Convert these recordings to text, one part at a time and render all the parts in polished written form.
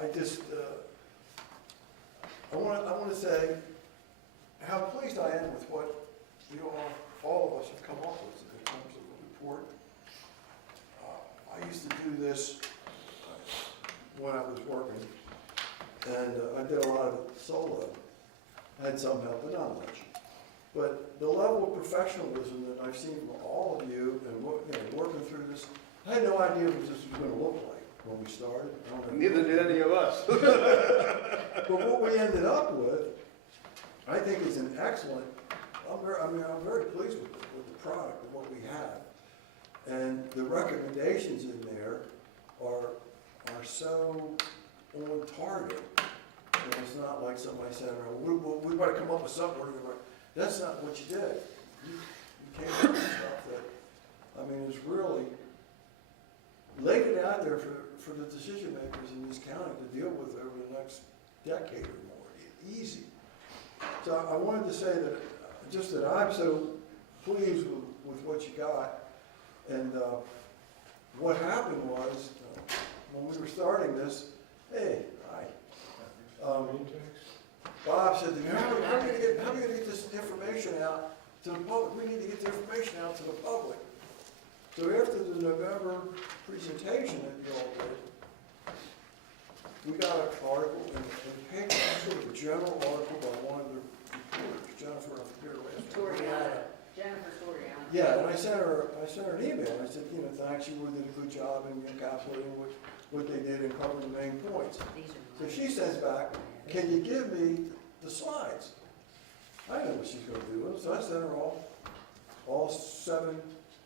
I just, I want to say how pleased I am with what you all of us have come up with in terms of the report. I used to do this when I was working, and I did a lot of it solo. I had some help, but not much. But the level of professionalism that I've seen from all of you and working through this, I had no idea what this was going to look like when we started. I don't know. Neither did any of us. But what we ended up with, I think is an excellent, I'm very pleased with the product of what we have. And the recommendations in there are so on target. And it's not like somebody said, we want to come up with something. That's not what you did. You came up with stuff that, is really laid it out there for the decision makers in this county to deal with over the next decade or more. Easy. So I wanted to say that, just that I'm so pleased with what you got. And what happened was, when we were starting this, hey, hi. Bob said to me, how are we going to get this information out to the public? We need to get the information out to the public. So after the November presentation that you all did, we got an article in the paper, actually a general article by one of the reporters, Jennifer, I forget her last name. Jennifer Soriano. Yeah, and I sent her an email. I said, thanks, you did a good job in encapsulating what they did and covering the main points. So she sends back, can you give me the slides? I know what she's going to do. So I sent her all 7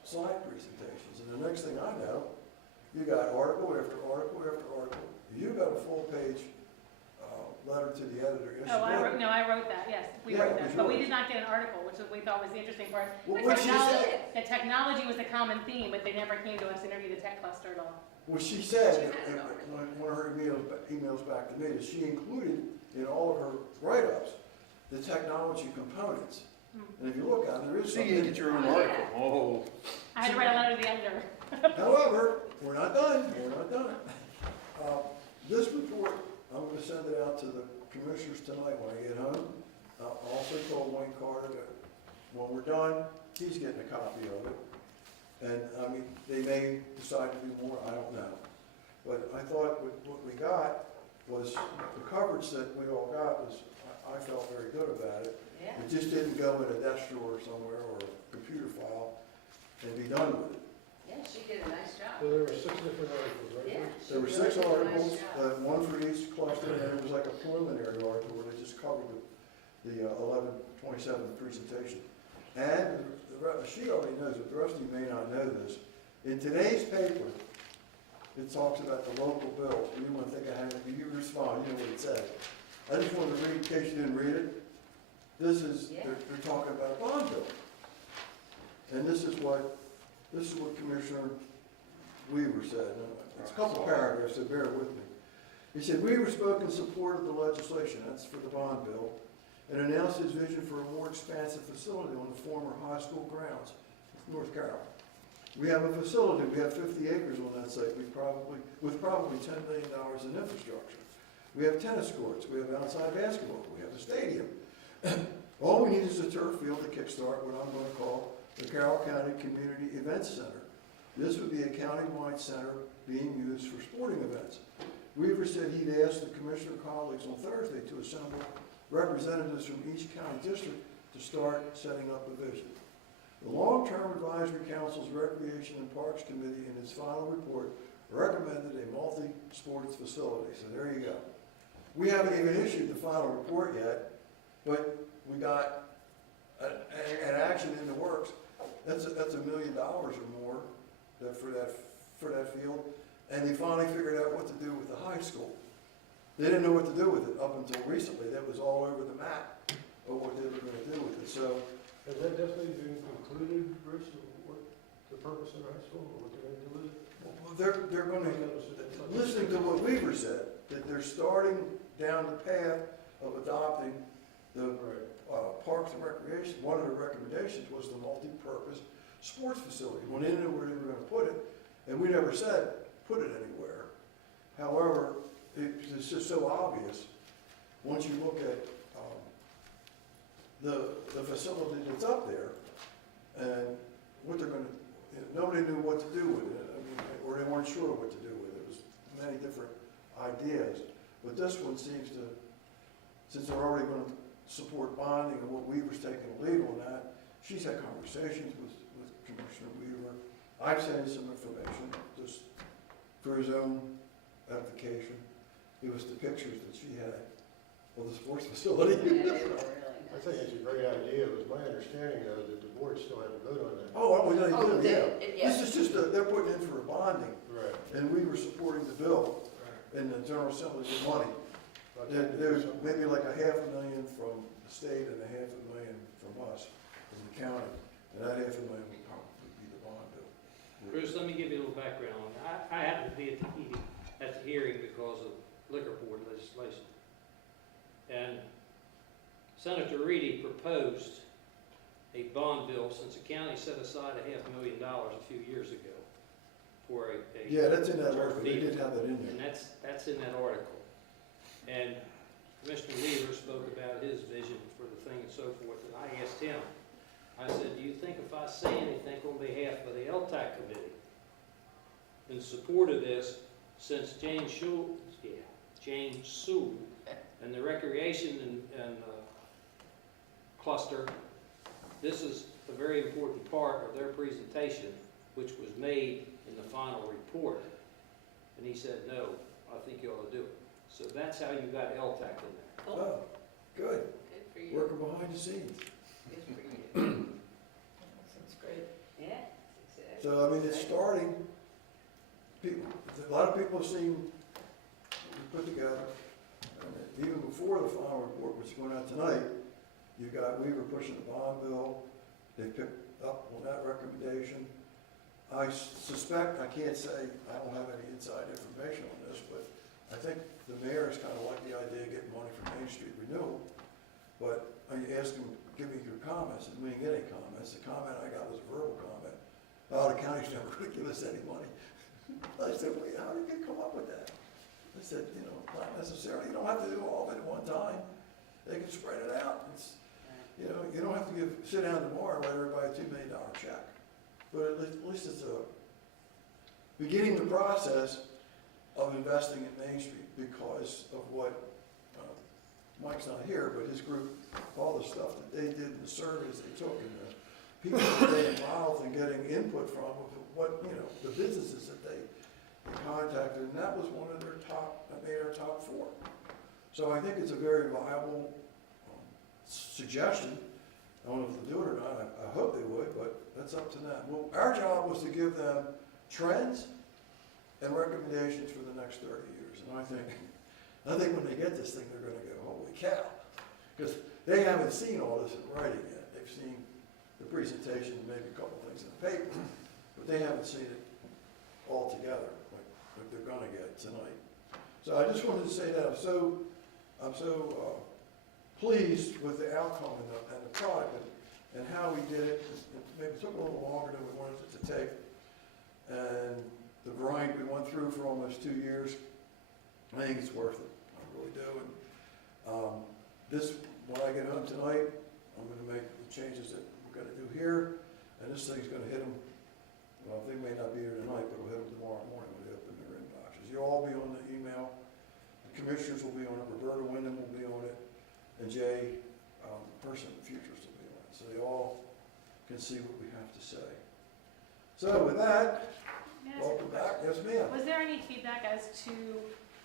slide presentations. And the next thing I know, you got article after article after article. You got a full page letter to the editor. Yes, Oh, I wrote that, yes, we Yeah, wrote it that. was But we yours. did not get an article, which we thought was the interesting part. Well, The what she technology- said- The technology was a common theme, but they never came to us to interview the tech cluster at all. Well, she said, one of her emails back to me, that she included in all of her write-ups the technology components. And if you look at it, there is See, you something. get your own article. Oh. I had to write a letter to the editor. However, we're not done. We're not done. This report, I'm going to send it out to the commissioners tonight when I get home. I also told Wayne Carter that when we're done, he's getting a copy of it. And they may decide to do more, I don't know. But I thought what we got was, the coverage that we all got was, I felt very good about it. Yeah. It just didn't go in a desk drawer somewhere or a computer file and be done with it. Yeah, she did a nice job. So there were 6 different articles, right? Yeah. There were she 6 really did a articles, nice job. one for each cluster, and it was like a preliminary article where they just covered the 11/27 presentation. And she already knows it, the rest of you may not know this. In today's paper, it talks about the local bills. You want to think I have it, you respond, you know what it says. I just wanted to read, in case you didn't read it. This is, Yeah. they're talking about a bond bill. And this is what Commissioner Weaver said. It's a couple paragraphs, so bear with me. He said, Weaver spoke in support of the legislation, that's for the bond bill, and announced his vision for a more expansive facility on the former high school grounds, North Carroll. We have a facility, we have 50 acres on that site, with probably $10 million in infrastructure. We have tennis courts, we have outside basketball, we have a stadium. All we need is a turf field to kickstart what I'm going to call the Carroll County Community Events Center. This would be a county-wide center being used for sporting events. Weaver said he'd asked the commissioner colleagues on Thursday to assemble representatives from each county district to start setting up a vision. The Long-Term Advisory Council's Recreation and Parks Committee in its final report recommended a multi-sports facility. So there you go. We haven't even issued the final report yet, but we got an action in the works. That's $1 million or more for that field. And they finally figured out what to do with the high school. They didn't know what to do with it up until recently. That was all over the map of what they were going to do with it. So Has that definitely been concluded, Bruce, of what the purpose of high school, or what they're going to do with it? they're going to, listening to what Weaver said, that they're starting down the path of adopting the Parks and Recreation. One of the recommendations was the multi-purpose sports facility. Well, they didn't know where they were going to put it, and we never said put it anywhere. However, it's just so obvious, once you look at, the facility that's up there, and what they're gonna, nobody knew what to do with it, I mean, or they weren't sure what to do with it, it was many different ideas, but this one seems to, since they're already gonna support bonding and what Weaver's taking a lead on that, she's had conversations with Commissioner Weaver. I've sent him some information, just for his own edification. It was the pictures that she had of the sports facility. Yeah, they were really I nice. think it's a great idea. It was my understanding though that the board still had to vote on that. Oh, well, they Oh, do, yeah. yeah. This is just, they're putting in for a bonding, Right. and we were supporting the bill, and the General Assembly did money. There's maybe like $500,000 from the state and $500,000 from us, from the county, and that $500,000 would probably be the bond bill. Bruce, let me give you a little background on that. I happened to be at the hearing because of liquor board legislation. And Senator Reedy proposed a bond bill, since the county set aside $500,000 a few years ago for a. Yeah, that's in that article, they did have that in And there. that's in that article. And Commissioner Weaver spoke about his vision for the thing and so forth, and I asked him, I said, do you think if I say anything on behalf of the LTAC committee in support of this, since Jane Sewell and the recreation and cluster, this is a very important part of their presentation, which was made in the final report. And he said, no, I think you ought to do it. So that's how you got LTAC in there. Oh, good, Good for you. working behind the scenes. Good for you. Sounds great. Yeah, exactly. So, I mean, it's starting, people, a lot of people have seen, we put together, and even before the final report, which is going out tonight, you got Weaver pushing the bond bill, they picked up on that recommendation. I suspect, I can't say, I don't have any inside information on this, but I think the mayor's kind of like the idea of getting money from Main Street Renewal, but I asked him, give me your comments, and we didn't get any comments. The comment I got was a verbal comment. Oh, the county's never going to give us any money. I said, well, how did you come up with that? I said, not necessarily, you don't have to do all of it at one time. They can spread it out. It's, you don't have to sit down tomorrow and write everybody a $2 million check. But at least it's beginning the process of investing in Main Street because of what, Mike's not here, but his group, all the stuff that they did, the surveys they took, and the people that they involved in getting input from, what, the businesses that they contacted, and that was one of their that made our top 4. So I think it's a very viable suggestion. I don't know if they'll do it or not, I hope they would, but that's up to them. Well, our job was to give them trends and recommendations for the next 30 years, and I think when they get this thing, they're gonna go, holy cow, because they haven't seen all this in writing yet. They've seen the presentation, maybe a couple things in the paper, but they haven't seen it all together, like they're gonna get tonight. So I just wanted to say that I'm so pleased with the outcome and the product and how we did it. It maybe took a little longer than we wanted it to take, and the grind we went through for almost 2 years, I think it's worth it. I really do. And when I get home tonight, I'm going to make the changes that we're going to do here, and this thing's going to hit them. Well, they may not be here tonight, but it'll hit them tomorrow morning when they open their inboxes. You'll all be on the email. The commissioners will be on it. Roberta Wyndham will be on it, and Jay, person of the futures, will be on it. So they all can see what we have to say. So with that, May I ask a welcome back. Yes, ma'am. Was there any feedback as to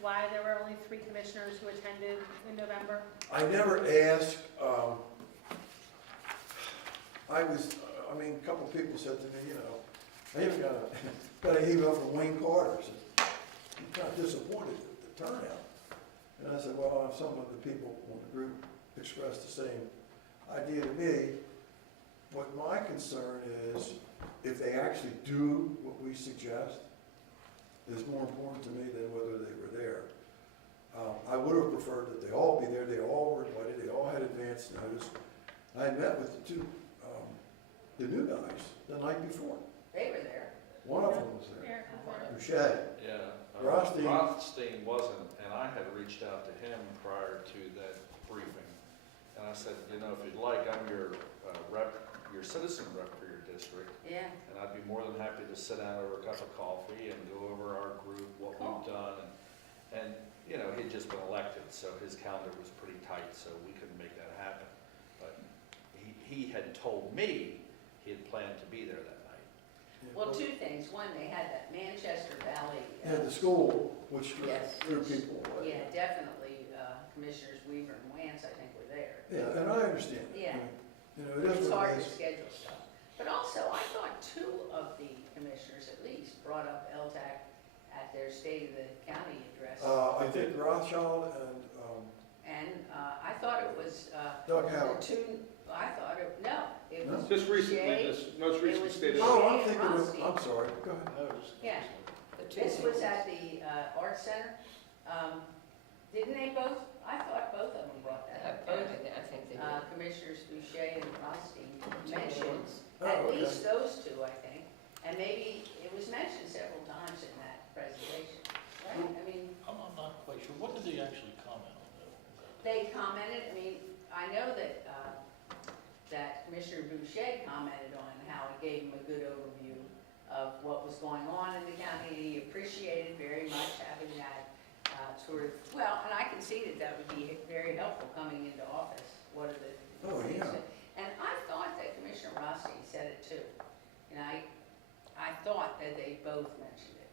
why there were only 3 commissioners who attended in November? I never asked, a couple people said to me, I even got an email from Wayne Carter, said, I'm kind of disappointed with the turnout. And I said, well, some of the people on the group expressed the same idea to me. But my concern is, if they actually do what we suggest, is more important to me than whether they were there. I would have preferred that they all be there. They all were invited. They all had advance notice. I had met with the new guys the night before. They were there. One of them was there. Eric was there. Boucher. Yeah. Rothstein. Rothstein wasn't, and I had reached out to him prior to that briefing. And I said, you know, if you'd like, I'm your rep, your citizen rep for your district. Yeah, And I'd be more than happy to sit down over a cup of coffee and go over our group, what we've done. And, you know, he'd just been elected, so his calendar was pretty tight, so we couldn't make that happen. But he had told me he had planned to be there that night. well, two things. One, they had that Manchester Valley. Had the school, which Yes. threw people away. Yeah, definitely, Commissioners Weaver and Wance, I think, were there. Yeah, and I understand. Yeah. You know, it is It's what hard it to is. schedule stuff. But also, I thought two of the commissioners at least brought up LTAC at their State of the County address. I think Rothschild And I thought it was, Doug the Howard. two, I thought it, no, it No? was Just recently, Shay. this most It recent was state of. Boucher. Oh, I'm thinking of, I'm sorry, go ahead. Yeah. The two This was meetings. at the Art Center. Didn't they both, I thought both of them brought that up. I think they did. Commissioners Boucher and Rothstein Two mentioned meetings. Oh, at okay. least those two, I think. And maybe it was mentioned several times in that presentation, right? I mean, I'm not quite sure. What did they actually comment on though? they commented, I mean, I know that, that Commissioner Boucher commented on how it gave him a good overview of what was going on in the county, and he appreciated very much having that sort of, well, and I can see that that would be very helpful coming into office, what are the Oh, things yeah. that- And I thought that Commissioner Rothstein said it too, and I thought that they both mentioned it.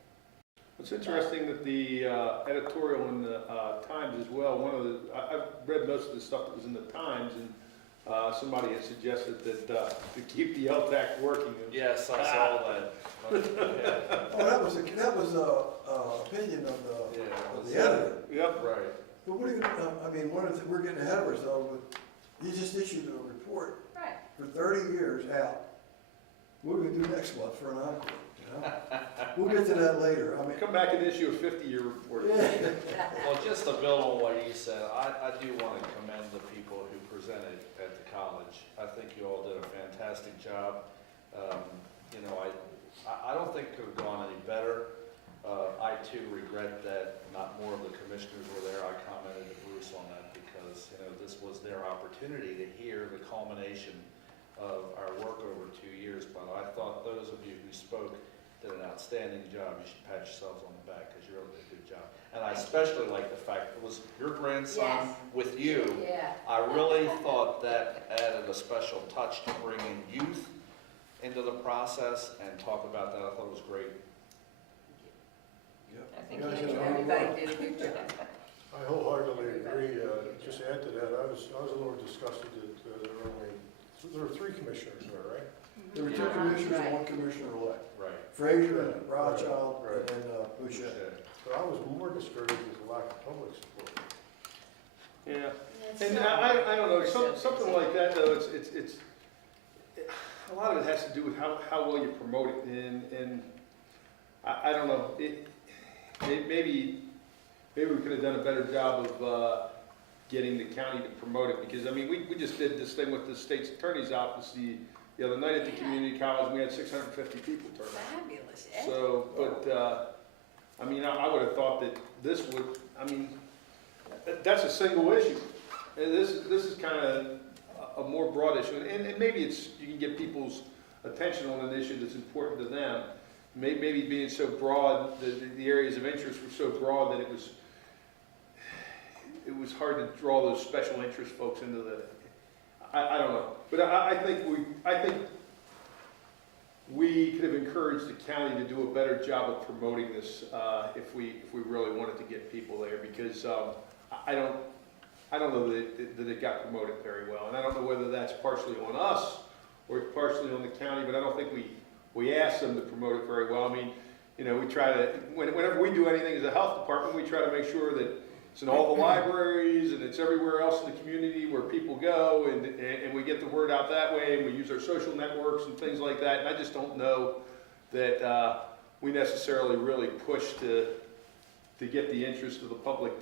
It's interesting that the editorial in the Times as well, I've read most of the stuff that was in the Times, and somebody had suggested that to keep the LTAC working. Yes, I saw that. Yeah, Oh, that was opinion of Yeah, it of was- the editor. Yep. right. But what are you, I mean, we're getting ahead of ourselves, but he just issued a report Right. for 30 years out. What are we gonna do next month for an encore, you know? We'll get to that later, I mean. Come back and issue a 50-year report. Yeah. Well, just to build on what you said, I do want to commend the people who presented at the college. I think you all did a fantastic job. You know, I don't think it could have gone any better. I too regret that not more of the commissioners were there. I commented to Bruce on that because, you know, this was their opportunity to hear the culmination of our work over 2 years. But I thought those of you who spoke did an outstanding job. You should pat yourselves on the back because you really did a good job. And I especially like the fact it was your grandson Yes. with you. Yeah. I really thought that added a special touch to bringing youth into the process and talk about that. I thought it was great. I think You guys you did know, a hard Everybody work. did a good job. I wholeheartedly agree. Just to add to that, I was a little disgusted that there were three commissioners there, right? There were two Yeah. commissioners and Right. one commissioner elect. Right. Frazier and Rothschild, Right. and then Boucher. But I was more discouraged with the lack of public support. Yeah. And I don't know, something like that though, it's, a lot of it has to do with how well you promote it, and I don't know, maybe we could have done a better job of getting the county to promote it, because, I mean, we just did this thing with the state's attorney's office the other night at the community college, we had 650 people turn out. Fabulous, Ed. So, but, I mean, I would have thought that this would, I mean, that's a single issue. And this is kind of a more broad issue, and maybe you can get people's attention on an issue that's important to them. Maybe being so broad, the areas of interest were so broad that it was hard to draw those special interest folks into I don't know. But I think we could have encouraged the county to do a better job of promoting this if we really wanted to get people there, because I don't know that it got promoted very well, and I don't know whether that's partially on us or partially on the county, but I don't think we asked them to promote it very well. I mean, you know, we try to, whenever we do anything as a health department, we try to make sure that it's in all the libraries and it's everywhere else in the community where people go, and we get the word out that way, and we use our social networks and things like that. And I just don't know that we necessarily really push to get the interest of the public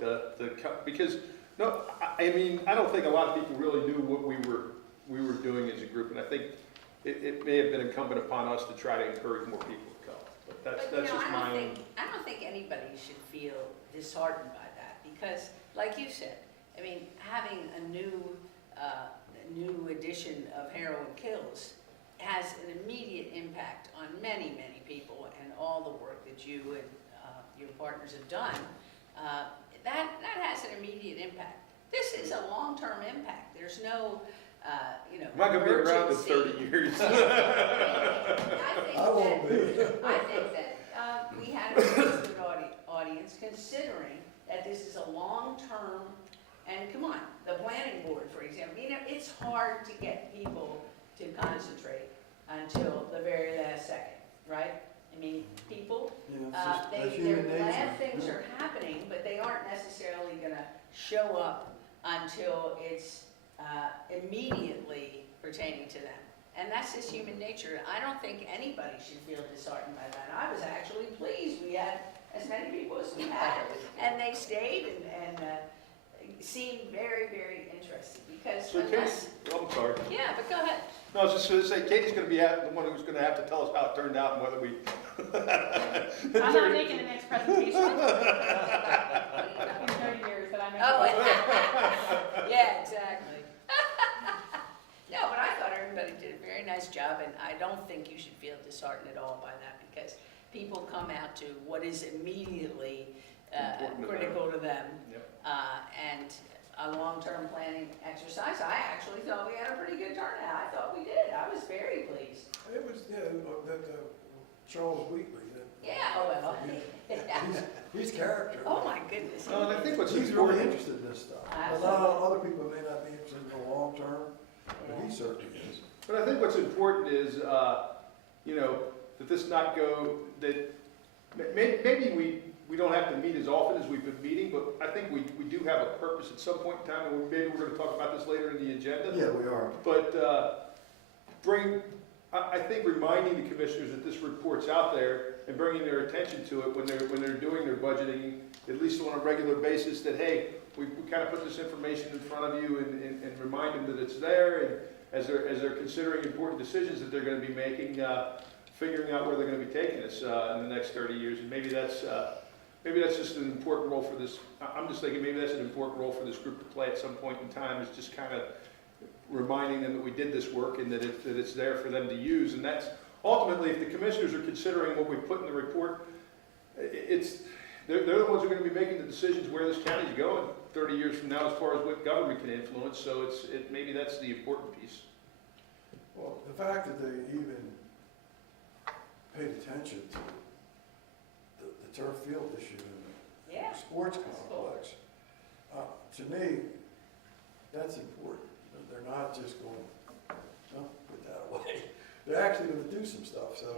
because no, I mean, I don't think a lot of people really knew what we were doing as a group, and I think it may have been incumbent upon us to try to encourage more people to come. But But, that's you know, just my own. I don't think anybody should feel disheartened by that, because, like you said, I mean, having a new edition of Heroin Kills has an immediate impact on many, many people, and all the work that you and your partners have done, that has an immediate impact. This is a long-term impact. There's no, you know, I'm not gonna be around in emergency. 30 years. I won't be. I think that we had a really good audience, considering that this is a long-term, and come on, the planning board, for example, you know, it's hard to get people to concentrate until the very last second, right? I mean, people, You know, it's just, that's they're human glad nature. things Yeah. are happening, but they aren't necessarily gonna show up until it's immediately pertaining to them. And that's just human nature. I don't think anybody should feel disheartened by that. I was actually pleased we had as many people as we had, and they stayed and seemed very, very interested, because So Katie, unless, I'm sorry. yeah, but go ahead. No, I was just gonna say, Katie's gonna be the one who's gonna have to tell us how it turned out and whether we. I'm not making the next presentation in 30 years that I'm. Oh, yeah, exactly. No, but I thought everybody did a very nice job, and I don't think you should feel disheartened at all by that, because people come out to what is immediately Important to them. critical to them. Yep. And a long-term planning exercise. I actually thought we had a pretty good turnout. I thought we did. I was very pleased. It was, yeah, that, Charles Wheatley, that. Yeah, oh, well. He's character. Oh, my goodness. No, and I think what's He's really important, interested in this stuff. A Absolutely. lot of other people may not be interested in the long term, but he certainly is. but I think what's important is, you know, that this not go, that maybe we don't have to meet as often as we've been meeting, but I think we do have a purpose at some point in time, and maybe we're gonna talk about this later in the agenda. Yeah, we are. But I think reminding the commissioners that this report's out there and bringing their attention to it when they're doing their budgeting, at least on a regular basis, that, hey, we kind of put this information in front of you and remind them that it's there, and as they're considering important decisions that they're gonna be making, figuring out where they're gonna be taking us in the next 30 years, and maybe that's just an important role for this. I'm just thinking maybe that's an important role for this group to play at some point in time, is just kind of reminding them that we did this work and that it's there for them to use. And that's ultimately, if the commissioners are considering what we put in the report, they're the ones who are going to be making the decisions where this county's going 30 years from now as far as what government can influence. So maybe that's the important piece. Well, the fact that they even paid attention to the turf field issue in Yeah. the sports complex, to me, that's important. They're not just going, oh, put that away. They're actually going to do some stuff. So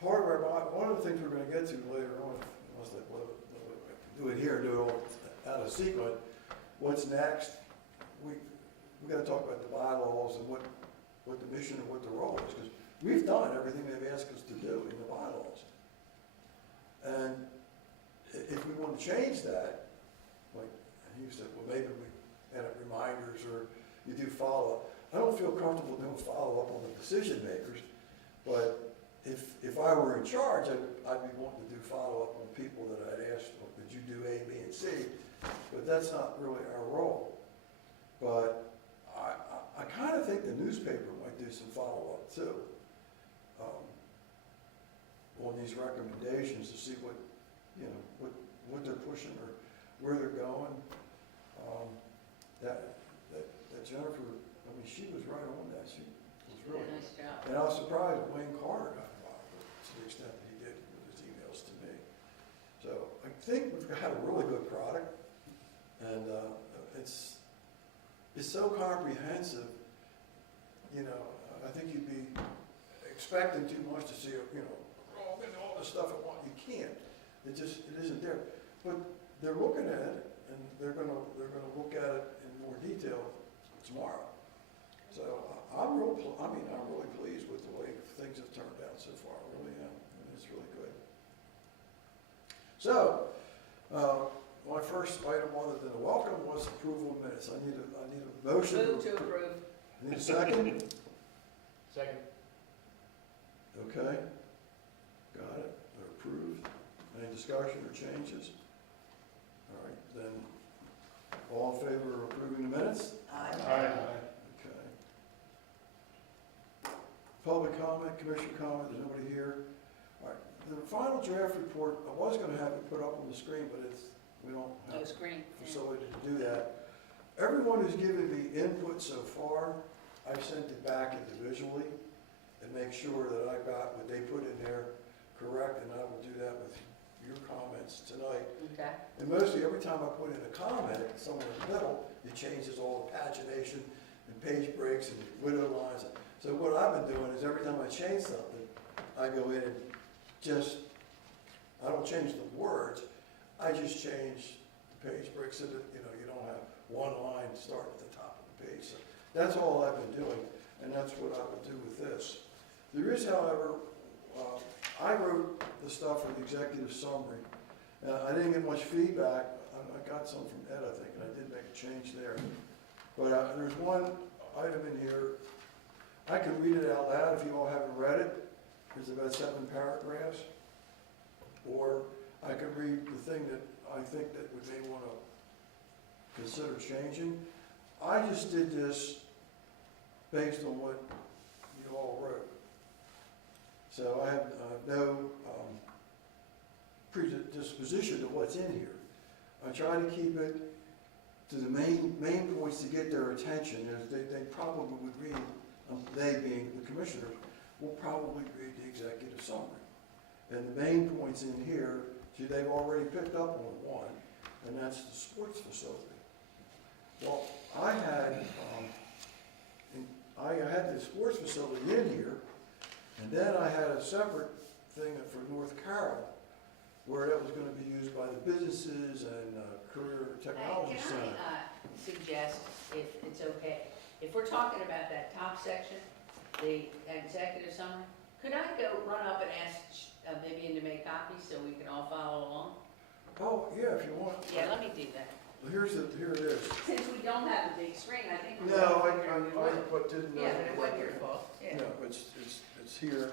part of one of the things we're going to get to later on, unless they do it here, do it all out of sequence, what's next? We got to talk about the bylaws and what the mission and what the role is, because we've done everything they've asked us to do in the bylaws. And if we want to change that, like you said, well, maybe we add up reminders or you do follow-up. I don't feel comfortable doing follow-up on the decision makers, but if I were in charge, I'd be wanting to do follow-up on people that I'd asked, well, did you do A, B, and C? But that's not really our role. But I kind of think the newspaper might do some follow-up too, on these recommendations to see what, you know, what they're pushing or where they're going. That Jennifer, I mean, she was right on that. She was really. Nice job. And I was surprised Wayne Carter got involved to the extent that he did with his emails to me. So I think we've got a really good product, and it's so comprehensive. You know, I think you'd be expecting too much to see, you know, all the stuff at once. You can't. It isn't there. But they're looking at it, and they're gonna look at it in more detail tomorrow. So I'm really pleased with the way things have turned out so far. I really am. And it's really good. So, my first item other than a welcome was approval of minutes. I need a motion. Move to approve. I need a second. Second. Okay? Got it, they're approved. Any discussion or changes? All right, then, all in favor of approving the minutes? Aye. Okay. Public comment, commission comment, there's nobody here. All right, the final draft report, I was gonna have it put up on the screen, but we don't No have screen. facility to do that. Everyone who's given me input so far, I've sent it back individually and make sure that I got what they put in there correct, and I will do that with your comments tonight. Okay. And mostly, every time I put in a comment, somewhere in the middle, it changes all the pagination and page breaks and widow lines. So what I've been doing is every time I change something, I go in and I don't change the words, I just change the page breaks so that, you don't have one line start at the top of the page. So that's all I've been doing, and that's what I would do with this. There is, however, I wrote the stuff for the executive summary. I didn't get much feedback. I got some from Ed, I think, and I did make a change there. But there's one item in here. I can read it out loud if you all haven't read it. It's about 7 paragraphs. Or I can read the thing that I think that we may want to consider changing. I just did this based on what you all wrote. So I have no predisposition to what's in here. I try to keep it to the main points to get their attention. They probably would read, they being the commissioners, will probably read the executive summary. And the main points in here, see, they've already picked up on one, and that's the sports facility. Well, I had the sports facility in here, and then I had a separate thing for North Carroll, where that was gonna be used by the businesses and Career Technology Center. Can I suggest, if it's okay, if we're talking about that top section, the executive summary, could I go run up and ask Vivian to make copies so we can all follow along? Oh, yeah, if you want. Yeah, let me do that. Well, here it is. Since we don't have a big screen, I think. we're No, gonna figure it out. what didn't know. Yeah, but it wasn't your fault, yeah. No, it's here,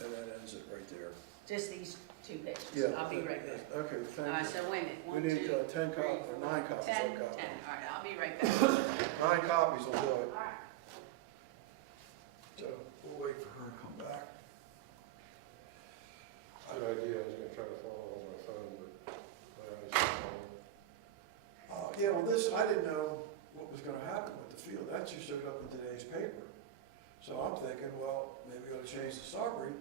and that ends it right there. Just these 2 pages. Yeah. I'll be right back. Okay, All right, thank you. so wait a minute. We 1, need 2, 10 3, copies, or 9 copies. 10, 10. of copies. All right, I'll be right back. 9 copies will do it. All right. So we'll wait for her to come back. Good idea, I was gonna try to follow on my phone, but my eyes are falling. Yeah, well, I didn't know what was gonna happen with the field. That just showed up in today's paper. So I'm thinking, well, maybe we ought to change the summary,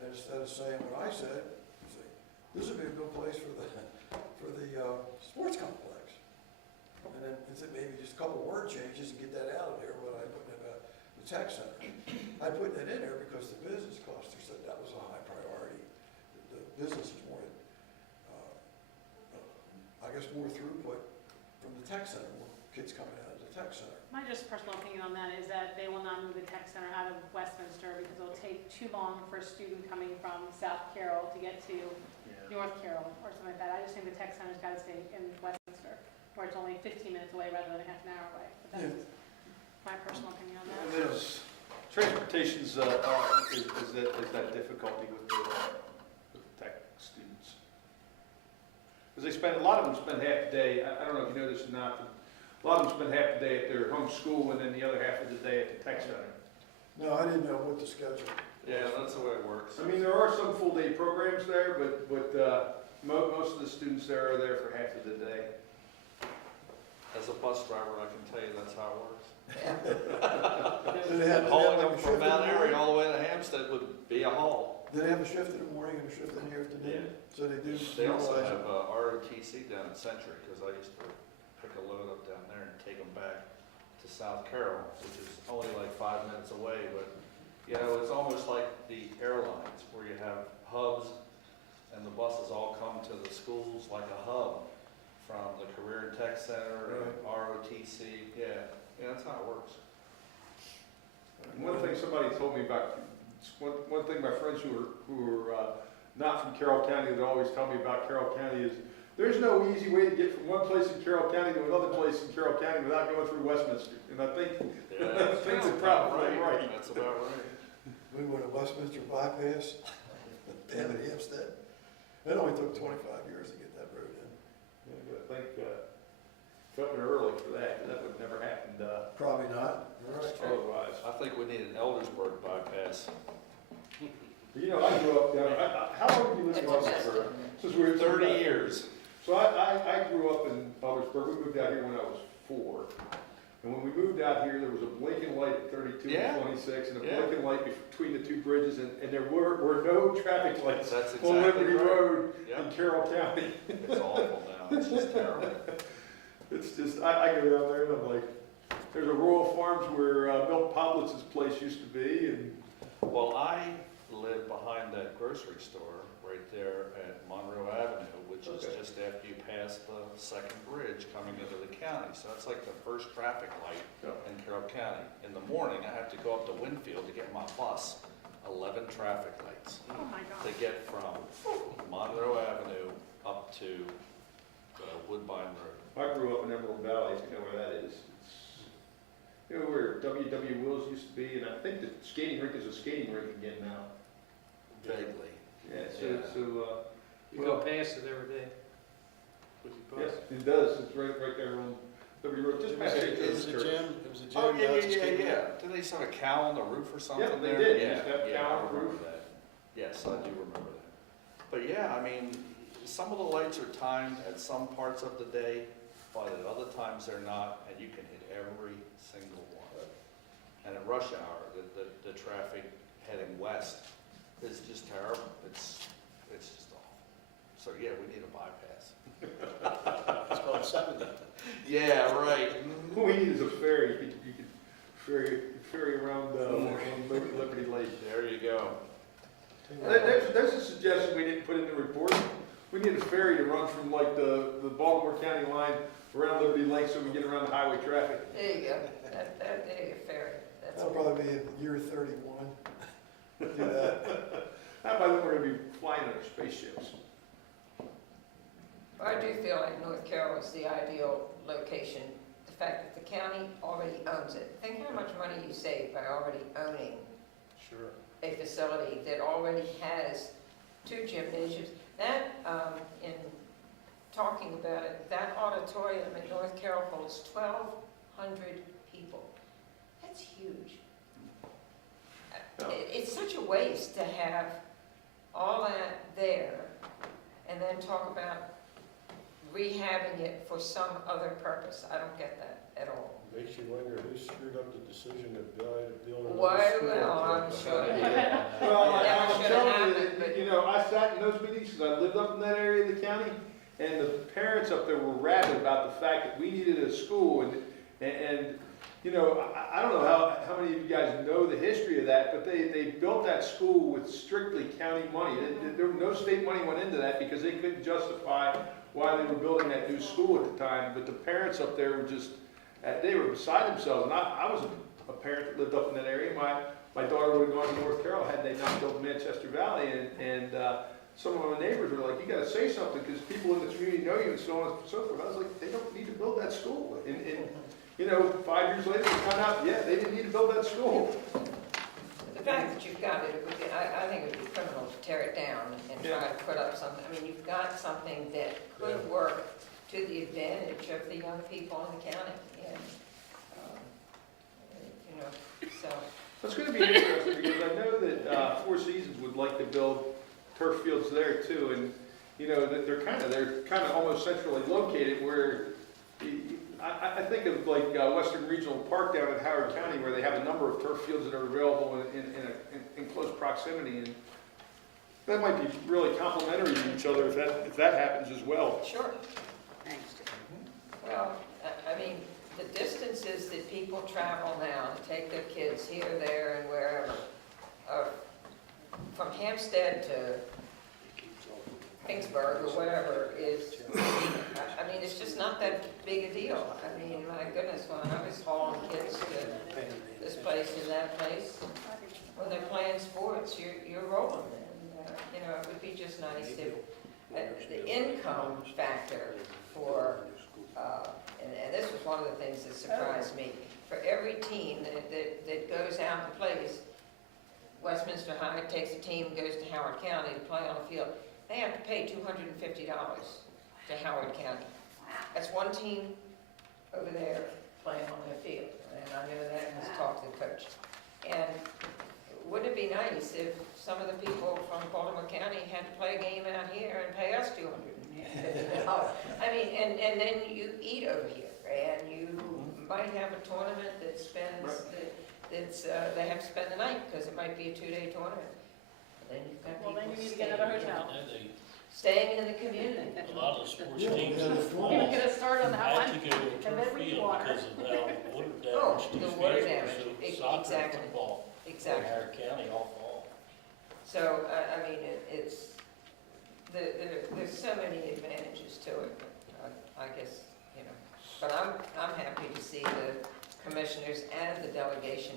and instead of saying what I said, say, this would be a good place for the sports complex. And then maybe just a couple word changes and get that out of there, what I put in about the tech center. I put that in there because the business cluster said that was a high priority. The business is more, I guess, more throughput from the tech center, more kids coming out of the tech center. My just personal opinion on that is that they will not move the tech center out of Westminster because it'll take too long for a student coming from South Carroll to get to North Carroll or something like that. I just think the tech center's got to stay in Westminster, where it's only 15 minutes away rather than half an hour away. But that's my personal opinion on that. There's, transportation's, is that difficulty with the tech students. Because a lot of them spend half the day, I don't know if you know this or not, but a lot of them spend half the day at their home school and then the other half of the day at the tech center. No, I didn't know what the schedule. Yeah, that's the way it works. I mean, there are some full-day programs there, but most of the students there are there for half of the day. As a bus driver, I can tell you that's how it works. Do they have Hauling like them a shift from in the Mount Airy morning? all the way to Hampstead would be a haul. Do they have a shift in the morning and a shift in the afternoon? So they do. They also utilize have it. ROTC down at Century, because I used to pick a load up down there and take them back to South Carroll, which is only like 5 minutes away, but, it's almost like the airlines, where you have hubs, and the buses all come to the schools like a hub, from the Career and Tech Center, and ROTC, that's how it works. One thing somebody told me about, one thing my friends who are not from Carroll County that always tell me about Carroll County is there's no easy way to get from one place in Carroll County to another place in Carroll County without going through Westminster. And I think, Yeah, things are probably right. That's about right. We went to Westminster bypass, down at Hempstead. It only took 25 years to get that road in. Yeah, but I think, got there early for that, 'cause that would never happened, Probably not. You're right. otherwise. I think we need an Eldersburg bypass. You know, I grew up down, how long have you lived in Eldersburg? Since we were 30 years. So I grew up in Eldersburg. We moved out here when I was 4. And when we moved out here, there was a blinking light at 32 Yeah. and 26, and a Yeah. blinking light between the two bridges, and there were no traffic lights That's on exactly Liberty right. Road Yeah, in Carroll County. it's awful now. It's just terrible. It's just, I go down there and I'm like, there's a Royal Farms where Milt Poplitz's place used to be, and Well, I live behind that grocery store right there at Monroe Avenue, which is Okay. just after you pass the second bridge coming into the county. So that's like the first traffic light Yeah. in Carroll County. In the morning, I have to go up to Winfield to get my bus. 11 traffic lights Oh my to God. get from Monroe Avenue up to Woodbine Road. I grew up in Emerald Valley, if you know where that is. It's, you know where W.W. Wills used to be, and I think the skating rink is a skating rink again now. Vaguely. Yeah, Yeah. You go past it every day with your Yes, bus. it does, it's right there on Liberty Road, just past It St. was Joe's a Church. gym, it was a gym. Oh, now yeah, it's a yeah, yeah, skating yeah. rink. Didn't they sort of cow on the roof or something Yeah, they there? did. They Yeah, used to have yeah, cow I on the remember roof. that. Yes, I do remember that. But yeah, I mean, some of the lights are timed at some parts of the day, but at other times they're not, and you can hit every single one. And at rush hour, the traffic heading west is just terrible. It's just awful. So yeah, we need a bypass. It's called 70. Yeah, right. What we need is a ferry, you could ferry around, on Liberty Lake. There you go. There's a suggestion we didn't put in the report. We need a ferry to run from like the Baltimore County line around Liberty Lake so we get around the highway traffic. There you go. There you go, ferry. That's That'll probably be in year 31. Do that. How about then we're gonna be flying in our spaceships? I do feel like North Carroll is the ideal location. The fact that the county already owns it. Think how much money you save by already owning Sure. a facility that already has 2 gymnasiums. That, in talking about it, that auditorium at North Carroll holds 1,200 people. That's huge. It's such a waste to have all that there and then talk about rehabbing it for some other purpose. I don't get that at all. Makes you wonder who screwed up the decision to build another Why, school. well, I'm sure. Well, Never I'm should've telling you, happened, but- you know, I sat in those meetings because I lived up in that area of the county, and the parents up there were rabid about the fact that we needed a school, and you know, I don't know how many of you guys know the history of that, but they built that school with strictly county money. No state money went into that because they couldn't justify why they were building that new school at the time, but the parents up there were just, they were beside themselves, and I was a parent that lived up in that area. My daughter would have gone to North Carroll had they not built Manchester Valley, and some of my neighbors were like, you gotta say something, because people in the community know you, and so on and so forth. I was like, they don't need to build that school. And you know, 5 years later, we found out, yeah, they didn't need to build that school. The fact that you've got it, would be, I think it would be criminal to tear it down and try to put up something. I mean, you've got something that could work to the advantage of the young people in the county. And, you know, so. It's gonna be interesting, because I know that Four Seasons would like to build turf fields there too, and, you know, that they're kind of almost centrally located where, I think of like Western Regional Park down in Howard County, where they have a number of turf fields that are available in close proximity, and that might be really complementary to each other if that happens as well. Sure. Well, I mean, the distances that people travel now to take their kids here, there, and wherever, from Hampstead to Kingsburg or whatever is, I mean, it's just not that big a deal. I mean, my goodness, when I was hauling kids to this place and that place, when they're playing sports, you're rolling. And, you know, it would be just nice if the income factor for, and this was one of the things that surprised me, for every team that goes out and plays, Westminster High takes a team, goes to Howard County to play on the field, they have to pay $250 to Howard County. That's one team over there playing on their field, and I know that, and I talked to the coach. And wouldn't it be nice if some of the people from Baltimore County had to play a game out here and pay us $250? I mean, and then you eat over here, and you might have a tournament that spends, they have to spend the night, because it might be a 2-day tournament. Then you've got Well, then people you need to get another staying, hotel. staying in the community. A lot of the sports Yeah, teams yeah, in the it's fall You're gonna start on that had one. to go to a And then turf we field water. because of how water Oh, damage these the fields water were. damage, So soccer, exactly. football, in Exactly. Howard County all fall. So, I mean, it's, there's so many advantages to it, I guess, you know. But I'm happy to see the commissioners and the delegation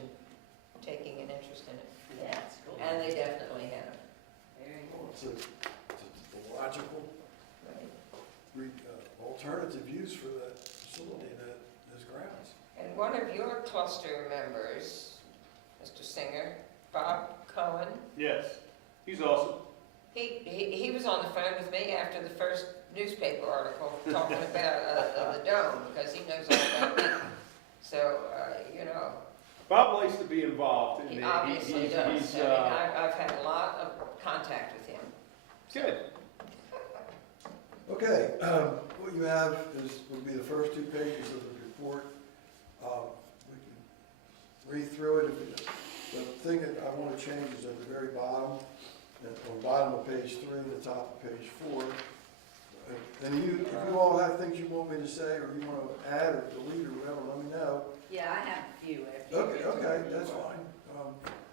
taking an interest in it. Yeah, it's cool. And they definitely have. Very Well, cool. it's a logical Right. alternative use for that facility, that, those grounds. And one of your cluster members, Mr. Singer, Bob Cohen, Yes, he's awesome. he was on the phone with me after the first newspaper article talking about the dome, because he knows all about it. So, you know, Bob likes to be involved. he and obviously he's- does. he's, I mean, I've had a lot of contact with him. Good. Okay, what you have would be the first 2 pages of the report. We can read through it. The thing that I want to change is at the very bottom, and on the bottom of page 3, the top of page 4. And if you all have things you want me to say, or you want to add or delete or whatever, let me know. Yeah, I have a few after. you Okay, get okay, through. that's fine.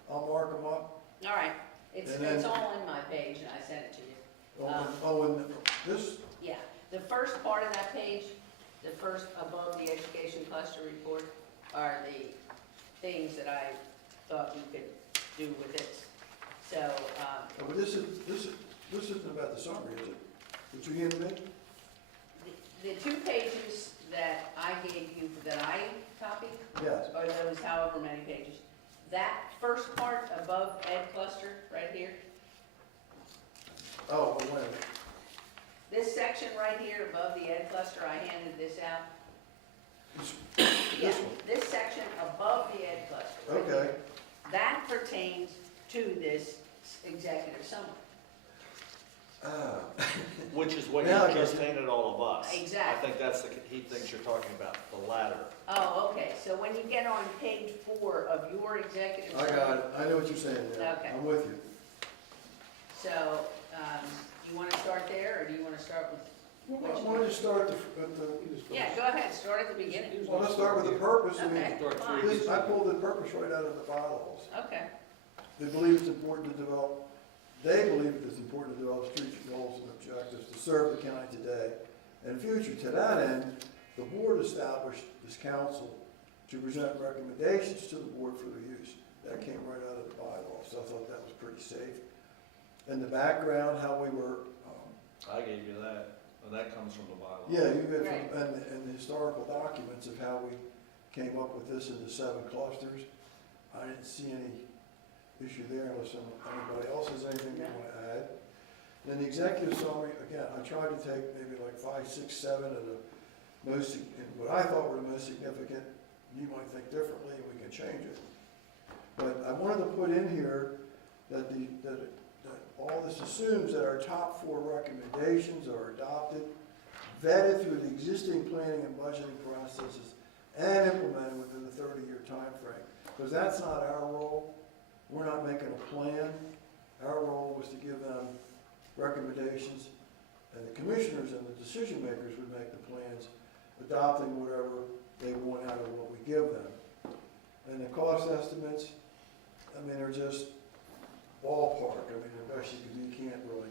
I'll mark them up. All right, it's And then- all in my page, and I sent it to you. And this, Yeah, the first part of that page, the first above the education cluster report, are the things that I thought we could do with this. So, but this isn't about the summary, is it? Did you hand me? the 2 pages that I gave you, that I copied, Yes. or those however many pages, that first part above ed cluster, right here, Oh, wait a minute. this section right here above the ed cluster, I handed this out. Yeah, This one? this section above the ed cluster. right Okay. here, that pertains to this executive summary. Which is what Now I you just get it. handed all of us. Exactly. I think that's he thinks you're talking about, the latter. Oh, okay, so when you get on page 4 of your executive I summary. got it. I know what you're saying now. Okay. I'm with you. So, you want to start there, or do you want to start with? Why don't you start at the, Yeah, go ahead, start at the beginning. well, let's start with the purpose. I mean, Okay, Start fine. three. I pulled the purpose right out of the bylaws. Okay, They believe it's important to develop, they believe it is important to develop strategic goals and objectives to serve the county today and future. To that end, the board established this council to present recommendations to the board for their use. That came right out of the bylaws, so I thought that was pretty safe. And the background, how we were, I gave you that, and that comes from the bylaw. yeah, you have, Right. and the historical documents of how we came up with this into 7 clusters. I didn't see any issue there unless anybody else has anything they want to add. Then the executive summary, again, I tried to take maybe like 5, 6, 7 of the most, and what I thought were the most significant. You might think differently, and we can change it. But I wanted to put in here that that all this assumes that our top 4 recommendations are adopted, vetted through the existing planning and budgeting processes, and implemented within the 30-year time frame. Because that's not our role. We're not making a plan. Our role was to give them recommendations, and the commissioners and the decision makers would make the plans, adopting whatever they want out of what we give them. And the cost estimates, I mean, they're just ballpark. I mean, the best you can do, you can't really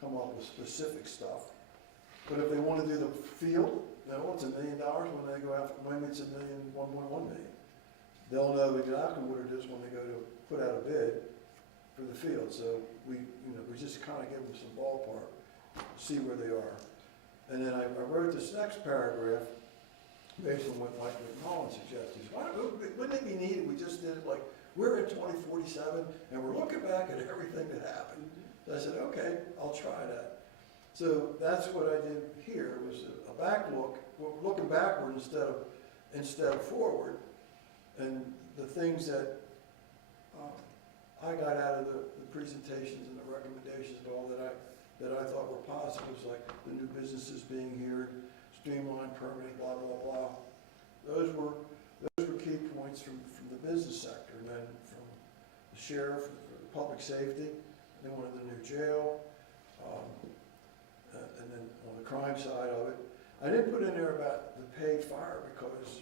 come up with specific stuff. But if they want to do the field, no, it's $1 million when they go after, maybe it's $1 million, 1.1 million. They'll know exactly what it is when they go to put out a bid for the field. So we just kind of give them some ballpark. see where they are. And then I wrote this next paragraph based on what Mike McMullen suggested. Wouldn't it be neat if we just did it like, we're in 2047 and we're looking back at everything that happened? So I said, okay, I'll try that. So that's what I did here, was a back look, looking backward instead of forward. And the things that I got out of the presentations and the recommendations and all that I thought were positives, like the new businesses being here, streamlined permitting, blah, blah, blah. Those were key points from the business sector. And then from the sheriff, the public safety, they wanted the new jail. And then on the crime side of it, I didn't put in there about the paid fire because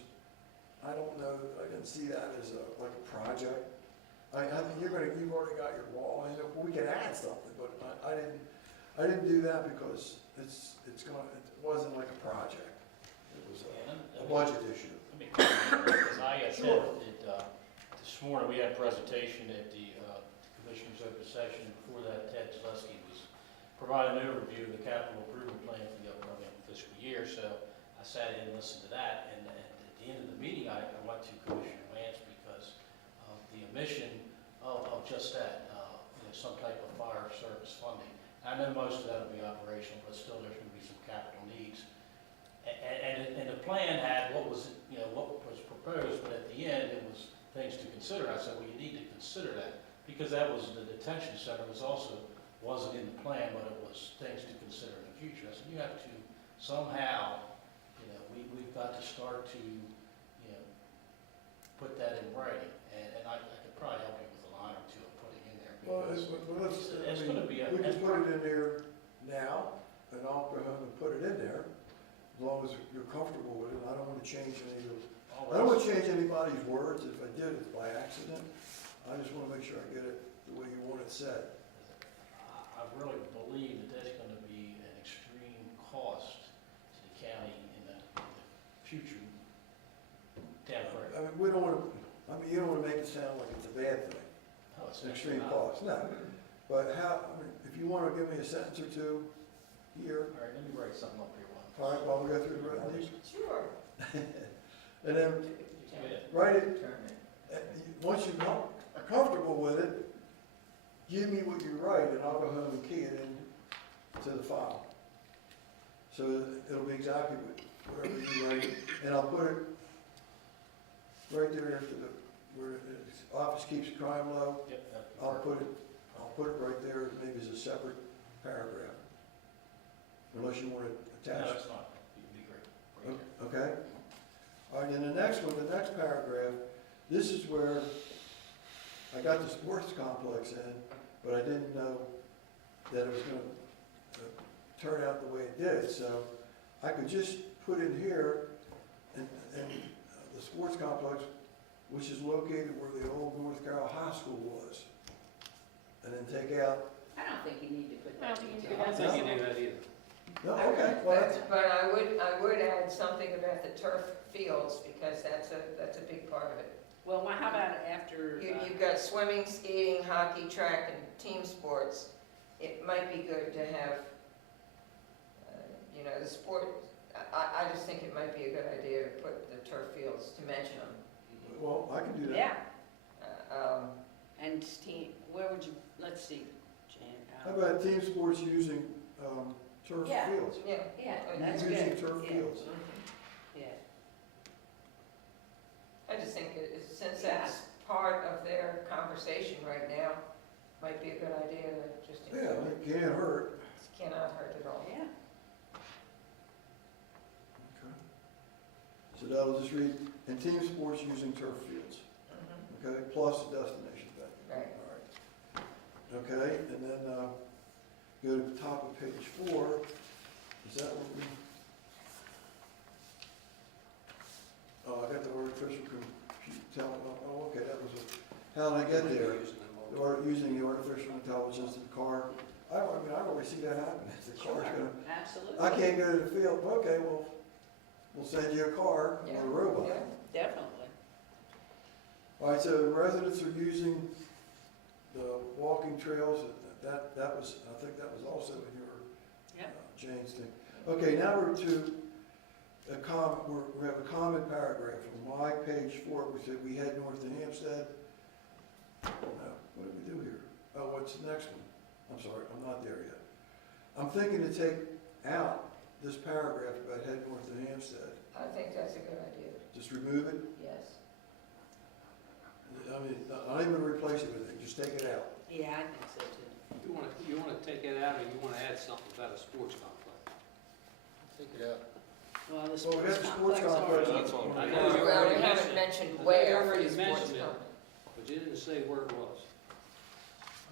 I don't know, I didn't see that as like a project. I think you've already got your wall, and we can add something, but I didn't do that because it wasn't like a project. It was a budget issue. Let me comment, because I Sure. attended, this morning, we had a presentation at the Commissioner's open session. Before that, Ted Zaleski was providing an overview of the capital improvement plan for the upcoming fiscal year. So I sat in and listened to that, and at the end of the meeting, I went to Commissioner Lance because of the omission of just that, some type of fire service funding. I know most of that will be operational, but still there's going to be some capital needs. And the plan had what was proposed, but at the end, it was things to consider. I said, well, you need to consider that, because that was, the detention center wasn't in the plan, but it was things to consider in the future. I said, you have to somehow, we've got to start to, put that in writing. And I could probably help you with a line or two of putting in there. Well, Because it's I going to mean, be a. we can put it in there now, and I'll go home and put it in there, as long as you're comfortable with it. I don't want to change any of, I don't want to change anybody's words. If I did, it's by accident. I just want to make sure I get it the way you want it said. I really believe that that's going to be an extreme cost to the county in the future down the road. I mean, you don't want to make it sound like it's a bad thing. No, it's It's an actually extreme not. cost, no. But if you want to give me a sentence or two here, All right, let me write something up here. all right, while we go through the resolution. Sure. And then write it, once you're comfortable with it, give me what you write, and I'll go home and key it into the file. So it'll be exactly whatever you write, and I'll put it right there after where the office keeps crime low. Yep, that'd be I'll perfect. put it right there, maybe as a separate paragraph. Unless you want to No, attach it. that's not, it'd be great. Right there. Okay? All right, then the next one, the next paragraph, this is where I got the sports complex in, but I didn't know that it was going to turn out the way it did. So I could just put in here, and the sports complex, which is located where the old North Carroll High School was. And then take out, I don't think you need to put I that don't think you detail. need I don't think you do that either. no, okay, well, that's, But I would add something about the turf fields, because that's a big part of it. Well, how about after, You've got swimming, skating, hockey, track, and team sports. It might be good to have, the sport, I just think it might be a good idea to put the turf fields, to mention them. well, I can do that. yeah, and team, where would you, let's see, Jan. How about team sports using turf Yeah. fields? Yeah. Yeah, And that's Using good. turf Yeah. fields. Yeah, I just think since that's part of their conversation right now, might be a good idea to just Yeah, include it. it can't hurt. Cannot hurt at all. yeah. Okay. So that'll just read, and team sports using turf fields, Mhm. okay, plus the destination venue. Right. All right. Okay, and then go to the top of page 4. Is that what we? Oh, I got the artificial okay, that was how did I get there? Or using the artificial intelligence in the car. I always see that happen. The car's gonna, Absolutely. I can't go to the field. Okay, well, we'll send you a car or Yeah. a robot. Yeah. Definitely. All right, so residents are using the walking trails. That was, I think that was also in your Yep. Jane's thing. Okay, now we're to a we have a comment paragraph on my page 4, we said we head north to Hampstead. No, what did we do here? Oh, what's the next one? I'm sorry, I'm not there yet. I'm thinking to take out this paragraph about head north to Hampstead. I think that's a good idea, Just remove it. yes. I mean, not even replace it with it, just take it out. Yeah, I think so too. You wanna take it out, or you wanna add something about a sports complex? Take it out. Well, the Well, we sports got the sports complex complex. already. That's all. I I know. know. you Well, already we haven't mentioned- mentioned you where for already the sports mentioned it, complex. But you didn't say where it was.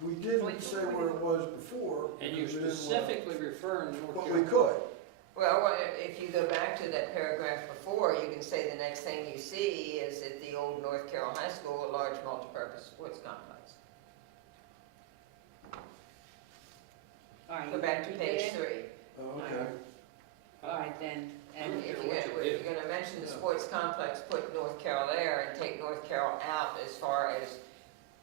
We didn't say where it was before. And you're because we didn't want- specifically referring to North But Carolina. we could. Well, if you go back to that paragraph before, you can say the next thing you see is at the old North Carroll High School, a large multipurpose sports complex. All right, Go you back to read page it? 3. Oh, okay. All right, then, And and if care what you you're gonna mention the sports complex, put North Carroll there and take North Carroll out as far as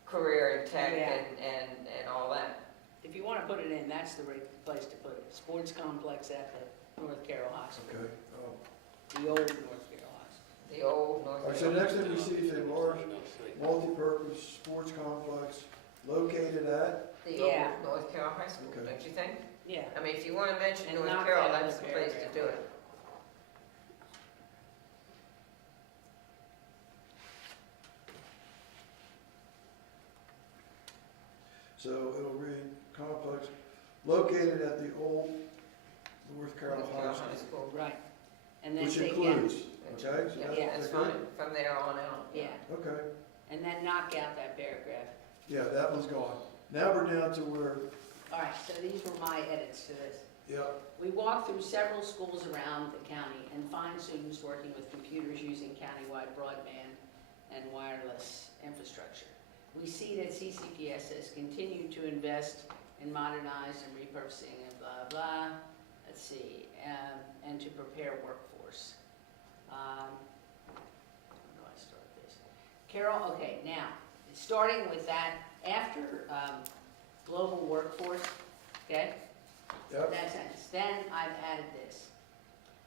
career and tech Yeah. and all that. if you want to put it in, that's the right place to put it. Sports complex at the North Carroll High School, Okay. Oh. the old North Carroll High School. The old North All right, so Carroll. next thing we see is a large multi-purpose sports complex located at, The Yeah. old North Carroll High School, Okay. don't you think? Yeah, I mean, if you wanna mention And North knock Carroll, that that's other the place to paragraph do out. it. so it'll read complex located at the old North Carroll North High Carroll School. High School. right. And then Which take out, includes, okay? So Yeah, that's good? fine, from there on out. yeah, Okay, and then knock out that paragraph. yeah, that one's gone. Now we're down to where, All right, so these were my edits to this. yep, We walk through several schools around the county and find students working with computers using countywide broadband and wireless infrastructure. We see that CCPS has continued to invest in modernized and repurposing and blah, blah. Let's see, and to prepare workforce. How do I start this? Carol, okay, now, starting with that, after global workforce, okay? yep, That sentence. Then I've added this.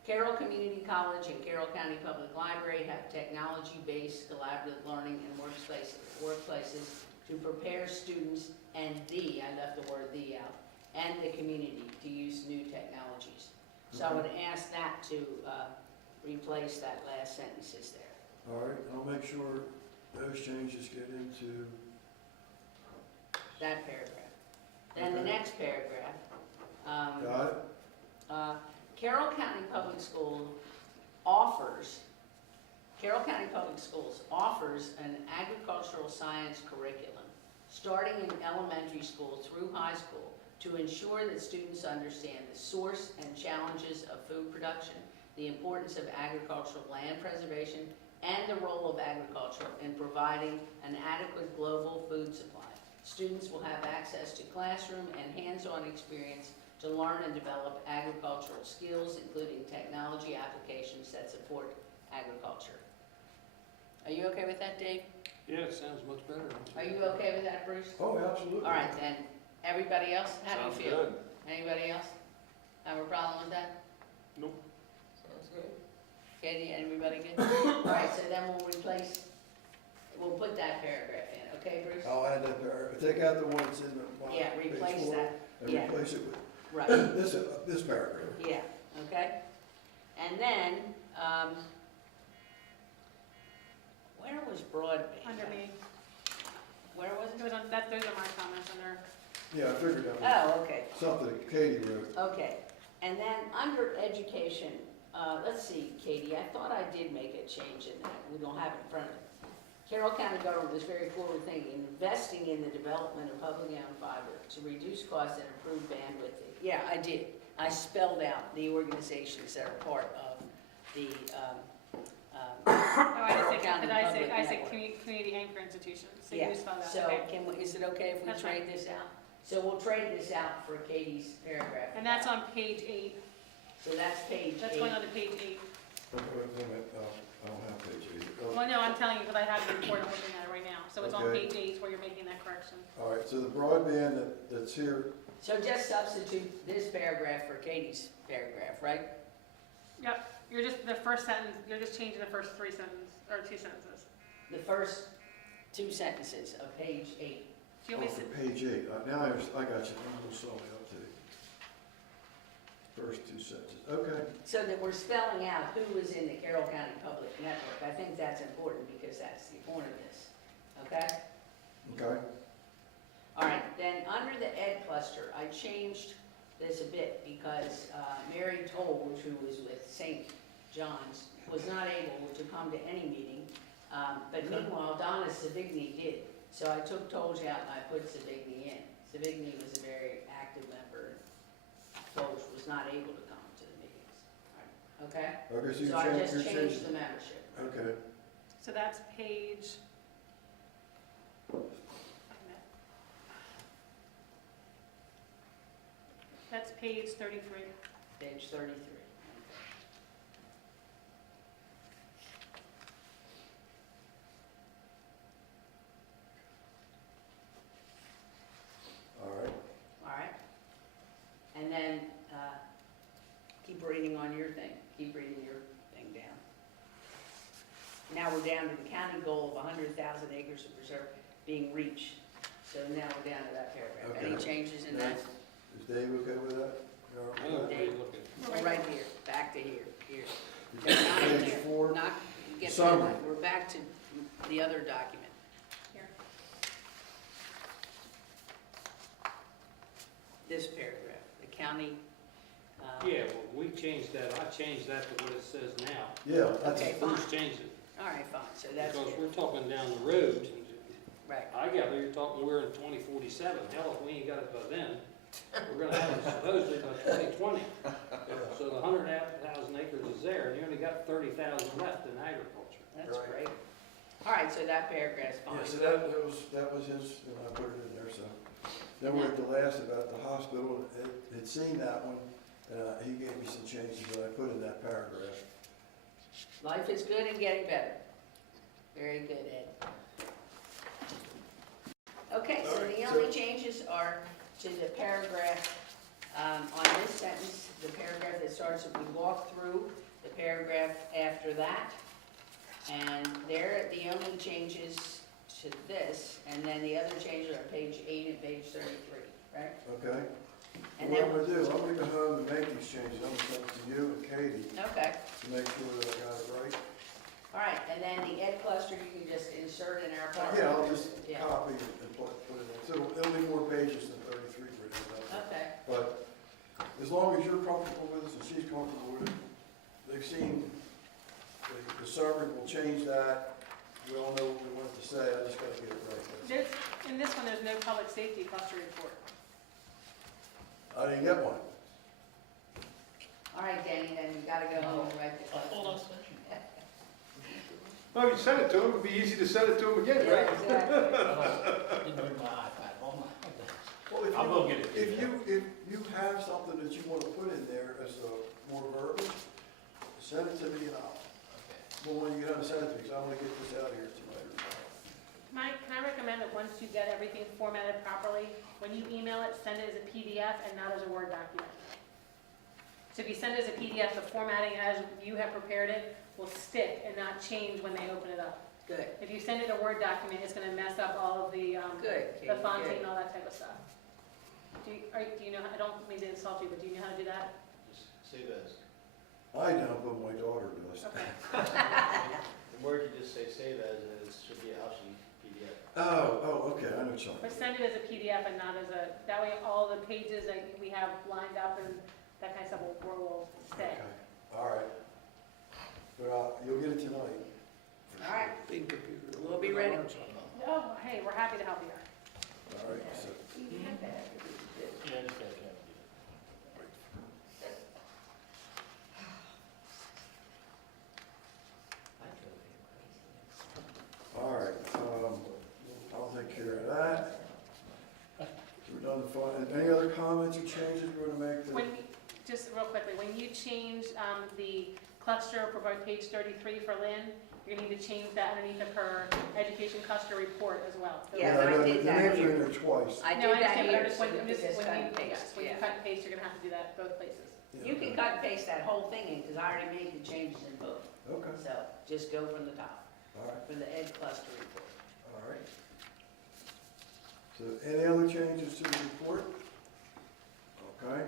Carroll Community College and Carroll County Public Library have technology-based collaborative learning and workplaces to prepare students and I left the word out, and the community to use new technologies. So I would ask that to replace that last sentences there. all right, I'll make sure those changes get into, That paragraph. Then the Okay. next paragraph. got it? Carroll County Public Schools offers an agricultural science curriculum, starting in elementary school through high school, to ensure that students understand the source and challenges of food production, the importance of agricultural land preservation, and the role of agriculture in providing an adequate global food supply. Students will have access to classroom and hands-on experience to learn and develop agricultural skills, including technology applications that support agriculture. Are you okay with that, Dave? Yeah, it sounds much better. Are you okay with that, Bruce? Oh, absolutely. All right, then, everybody else, how do Sounds you feel? good. Anybody else have a problem with that? Sounds good. Katie, everybody good? All right, so then we'll put that paragraph in, okay, Bruce? I'll add that there, take out the one that's in the. Yeah, page replace 4, that, And yeah. replace it with Right, this paragraph. yeah, okay? And then, where was broadband? Under me, Where was it it? was on, that, those are my comments under, Yeah, I figured that was Oh, okay. something that Katie wrote. Okay, and then under education, let's see, Katie, I thought I did make a change in that, we don't have it in front of us. Carroll County government is very forward thinking, investing in the development of public owned fiber to reduce costs and improve bandwidth. Yeah, I did, I spelled out the organizations that are part of the, oh, I Carroll said, County I Public said Network. community anchor institutions, so Yeah, you spelled that, so okay. is it okay if we That's trade this out? So we'll trade this out for Katie's paragraph. And that's on page 8, So that's page 8. that's going on to page 8. wait a minute, I don't have page 8. Oh, Well, no, I'm telling you, because I have the report, I'm looking at it right now, so it's on Okay. page 8 where you're making that correction. All right, so the broadband that's here, So just substitute this paragraph for Katie's paragraph, right? Yep, you're just, the first sentence, you're just changing the first 3 sentences, or 2 sentences. The first 2 sentences of page 8. Do you want me to, for page 8, now I got you, I'm a little slowly up to the first 2 sentences, okay. So that we're spelling out who is in the Carroll County Public Network. I think that's important because that's the point of this, okay? Okay, All right, then under the ed cluster, I changed this a bit because Mary Told, who was with St. John's, was not able to come to any meeting. But meanwhile, Donna Savigny did. So I took Tolj out and I put Savigny in. Savigny was a very active member. Tolj was not able to come to the meetings. All right, okay? okay, so So I just you're changed changing, the membership. okay, so that's page, that's page 33. Page 33. all right. All right? And then, keep reading on your thing, keep reading your thing down. Now we're down to the county goal of 100,000 acres of preserve being reached. So now we're down to that paragraph. Any Okay. changes in that? Is Dave okay with that? You all right I know with where you're looking. We're right here, back to here, here. that? Not in Page here, 4, not, get to Summary. that. We're back to the other document. Here. This paragraph, the county. Yeah, well, we changed that, I changed that to what it says now. yeah, that's, Okay, fine. Bruce changed it, All right, fine, so that's because good. we're talking down the road. Right. I gather you're talking, we're in 2047, hell, if we ain't got it by then, we're gonna have it supposedly by 2020. So the 100,000 acres is there, and you only got 30,000 left in agriculture. That's Right. great. All right, so that paragraph's fine. yeah, so that was his, and I put it in there, so. Then we're at the last about the hospital, had seen that one, and he gave me some changes that I put in that paragraph. Life is good and getting better. Very good, Ed. Okay, so the only changes are to the paragraph, on this sentence, the paragraph that starts with "we walk through," the paragraph after that. And they're the only changes to this, and then the other changes are page 8 and page 33, right? Okay? And What then, I'm gonna do, I'm gonna go home and make these changes, I'm gonna send it to you and Katie okay, to make sure that I got it right. all right, and then the ed cluster, you can just insert in our part. Yeah, I'll just Yeah. copy and put it in, so it'll be more pages than 33 written out. Okay, But as long as you're comfortable with it and she's comfortable with it, they've seen the summary will change that. We all know what we want to say, I just gotta get it right. This, in this one, there's no public safety cluster report. I didn't get one. all right, Danny, then you gotta go home and write the cluster. Well, if you send it to him, it'd be easy to send it to him again, Yeah, right? exactly. Didn't bring my iPad, oh my. Well, if I you- will get it. If you have something that you want to put in there as a more verbiage, send it to me and well, when you get on, send it to me, because I want to get this out of here tonight. Mike, can I recommend that once you get everything formatted properly, when you email it, send it as a PDF and not as a Word document? So if you send it as a PDF, the formatting as you have prepared it will stick and not change when they open it up. Good, If you send it a Word document, it's gonna mess up all of the good, Katie, fonting good. and all that type of stuff. Do you know, I don't mean to insult you, but do you know how to do that? Just say this. I don't, but my daughter does. Okay. The word you just say that is, should be a Alshe PDF. Oh, okay, I know what you're But talking send it as a PDF and not as a, that way all the pages that we have lined up and that kind of stuff will stay. Okay, all right. But you'll get it tonight. All right, we'll be ready. Oh, hey, we're happy to help you. All right, so, Yeah, just that, all right, I'll take care of that. So we're done the fun. Any other comments or changes we're gonna make? When, just real quickly, when you change the cluster for both page 33 for Lynn. You're gonna need to change that underneath of her education cluster report as well. So- Yeah, but I did The that names are here. in there twice. I No, did that understand, but here, I'm just, so when we I'm could just, just when cut you, and paste, yes, when you yeah. cut and paste, you're gonna have to do that both places. You can cut and paste that whole thing in, because I already made the changes in both. Okay, So just go from the top, all right, for the ed cluster report. all right. So any other changes to the report? Okay.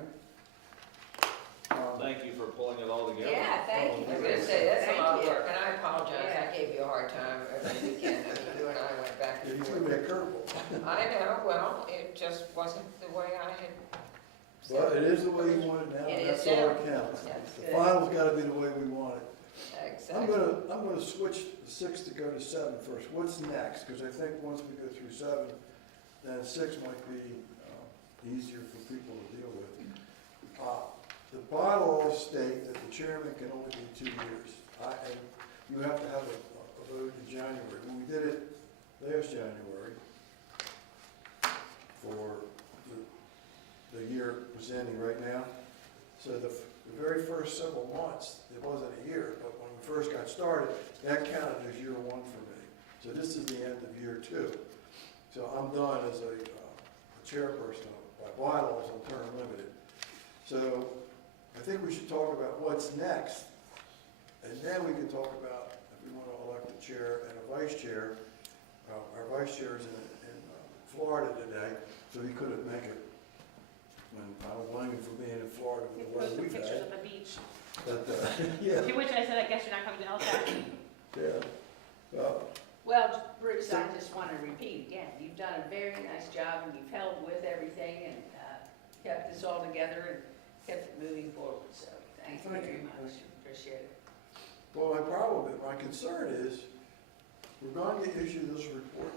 Thank you for pulling it all together. Yeah, thank you. I was gonna say, that's a lot of Thank you. work, and I apologize, Yeah. I gave you a hard time over the weekend, I mean, you and I went back Yeah, and you forth. threw me a curveball. I know, well, it just wasn't the way I had Well, said it is the way you want it now, It and is that's all that now. counts. That's The good. final's gotta be the way we want it. Exactly. I'm gonna switch the 6 to go to 7 first. What's next? Because I think once we go through 7, then 6 might be easier for people to deal with. The bylaws state that the chairman can only be 2 years. And you have to have a vote in January. When we did it last January for the year was ending right now. So the very first several months, it wasn't a year, but when we first got started, that counted as year 1 for me. So this is the end of year 2. So I'm done as a chairperson by bylaws, I'm term limited. So I think we should talk about what's next, and then we can talk about if we want to elect a chair and a vice chair. Our vice chair is in Florida today, so he couldn't make it. And I don't blame him for being in Florida You with the weather posted we've pictures had. of the beach. But, yeah, If you wish, I said, I guess you're not coming to LSAC. yeah. Well, Bruce, I just want to repeat again, you've done a very nice job, and you've held with everything, and kept this all together, and kept it moving forward, so thank you Thank very you. much, appreciate it. Well, my problem, my concern is, we're going to issue this report.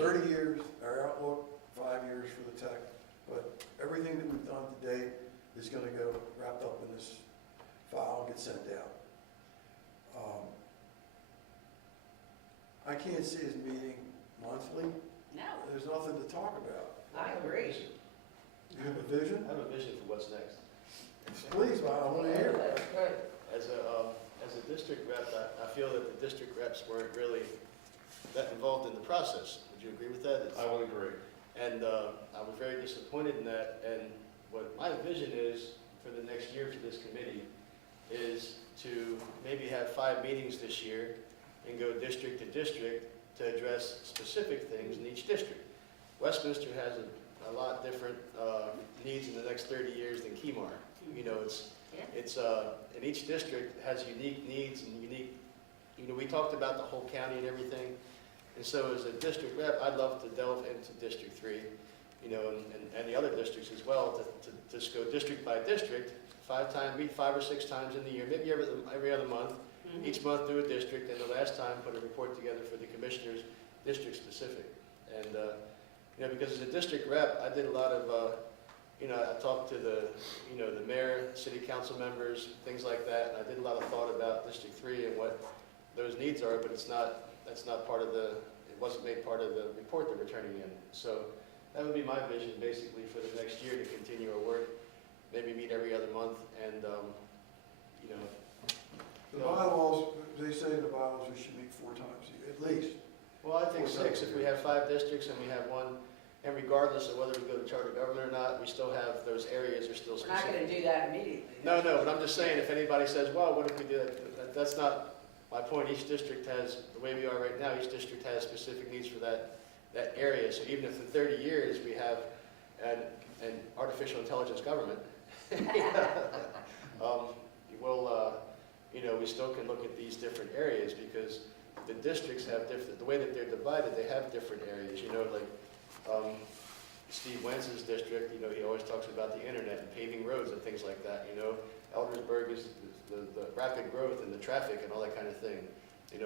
30 years, our outlook, 5 years for the tech, but everything that we've done to date is gonna go wrapped up in this file and get sent out. I can't see us meeting monthly, No, there's nothing to talk about. I agree. You have a vision? I have a vision for what's next. Please, I wanna hear it. That's good. As a district rep, I feel that the district reps weren't really that involved in the process. Would you agree with that? I would agree. And I was very disappointed in that. And what my vision is for the next year for this committee is to maybe have 5 meetings this year and go district to district to address specific things in each district. Westminster has a lot different needs in the next 30 years than Kemar. You know, and each district has unique needs and unique, we talked about the whole county and everything. And so as a district rep, I'd love to delve into District 3, and the other districts as well, to just go district by district, meet 5 or 6 times in the year, maybe every other month. Each month do a district, and the last time put a report together for the commissioners, district specific. And, because as a district rep, I did a lot of, I talked to the mayor, city council members, things like that, and I did a lot of thought about District 3 and what those needs are, but that's not part of it wasn't made part of the report that we're turning in. So that would be my vision basically for the next year, to continue our work, maybe meet every other month, and, The bylaws, they say in the bylaws we should meet 4 times a year, at least. well, I think 6, if we have 5 districts and we have one, and regardless of whether we go to charter government or not, we still have, those areas are still We're not specific. gonna do that immediately. No, but I'm just saying, if anybody says, well, what if we do that, that's not my point. Each district has, the way we are right now, each district has specific needs for that area. So even if in 30 years we have an artificial intelligence government, we still can look at these different areas, because the districts have different, the way that they're divided, they have different areas, like Steve Wentz's district, he always talks about the internet and paving roads and things like that, Eldersburg is the rapid growth and the traffic and all that kind of thing.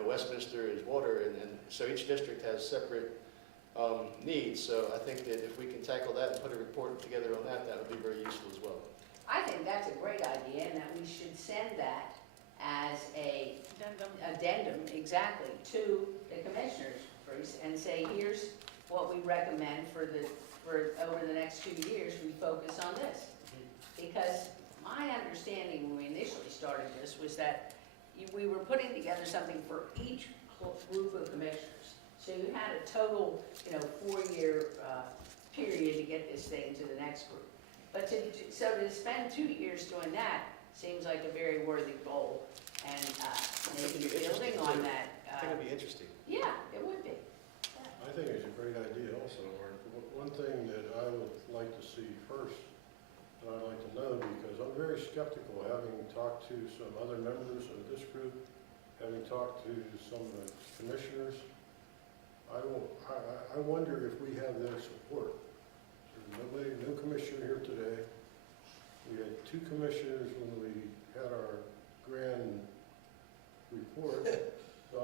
Westminster is water, and so each district has separate needs. So I think that if we can tackle that and put a report together on that, that would be very useful as well. I think that's a great idea, and that we should send that as a addendum, exactly, to the commissioners, Bruce, and say, here's what we recommend for over the next 2 years, we focus on this. Because my understanding when we initially started this was that we were putting together something for each group of commissioners. So you had a total, 4-year period to get this thing to the next group. But so to spend 2 years doing that seems like a very worthy goal. And maybe building on that. I think it'd be interesting. Yeah, it would be. I think it's a great idea also, Art. One thing that I would like to see first, and I'd like to know, because I'm very skeptical, having talked to some other members of this group, having talked to some of the commissioners, I wonder if we have their support. There's no commissioner here today. We had 2 commissioners when we had our grand report. So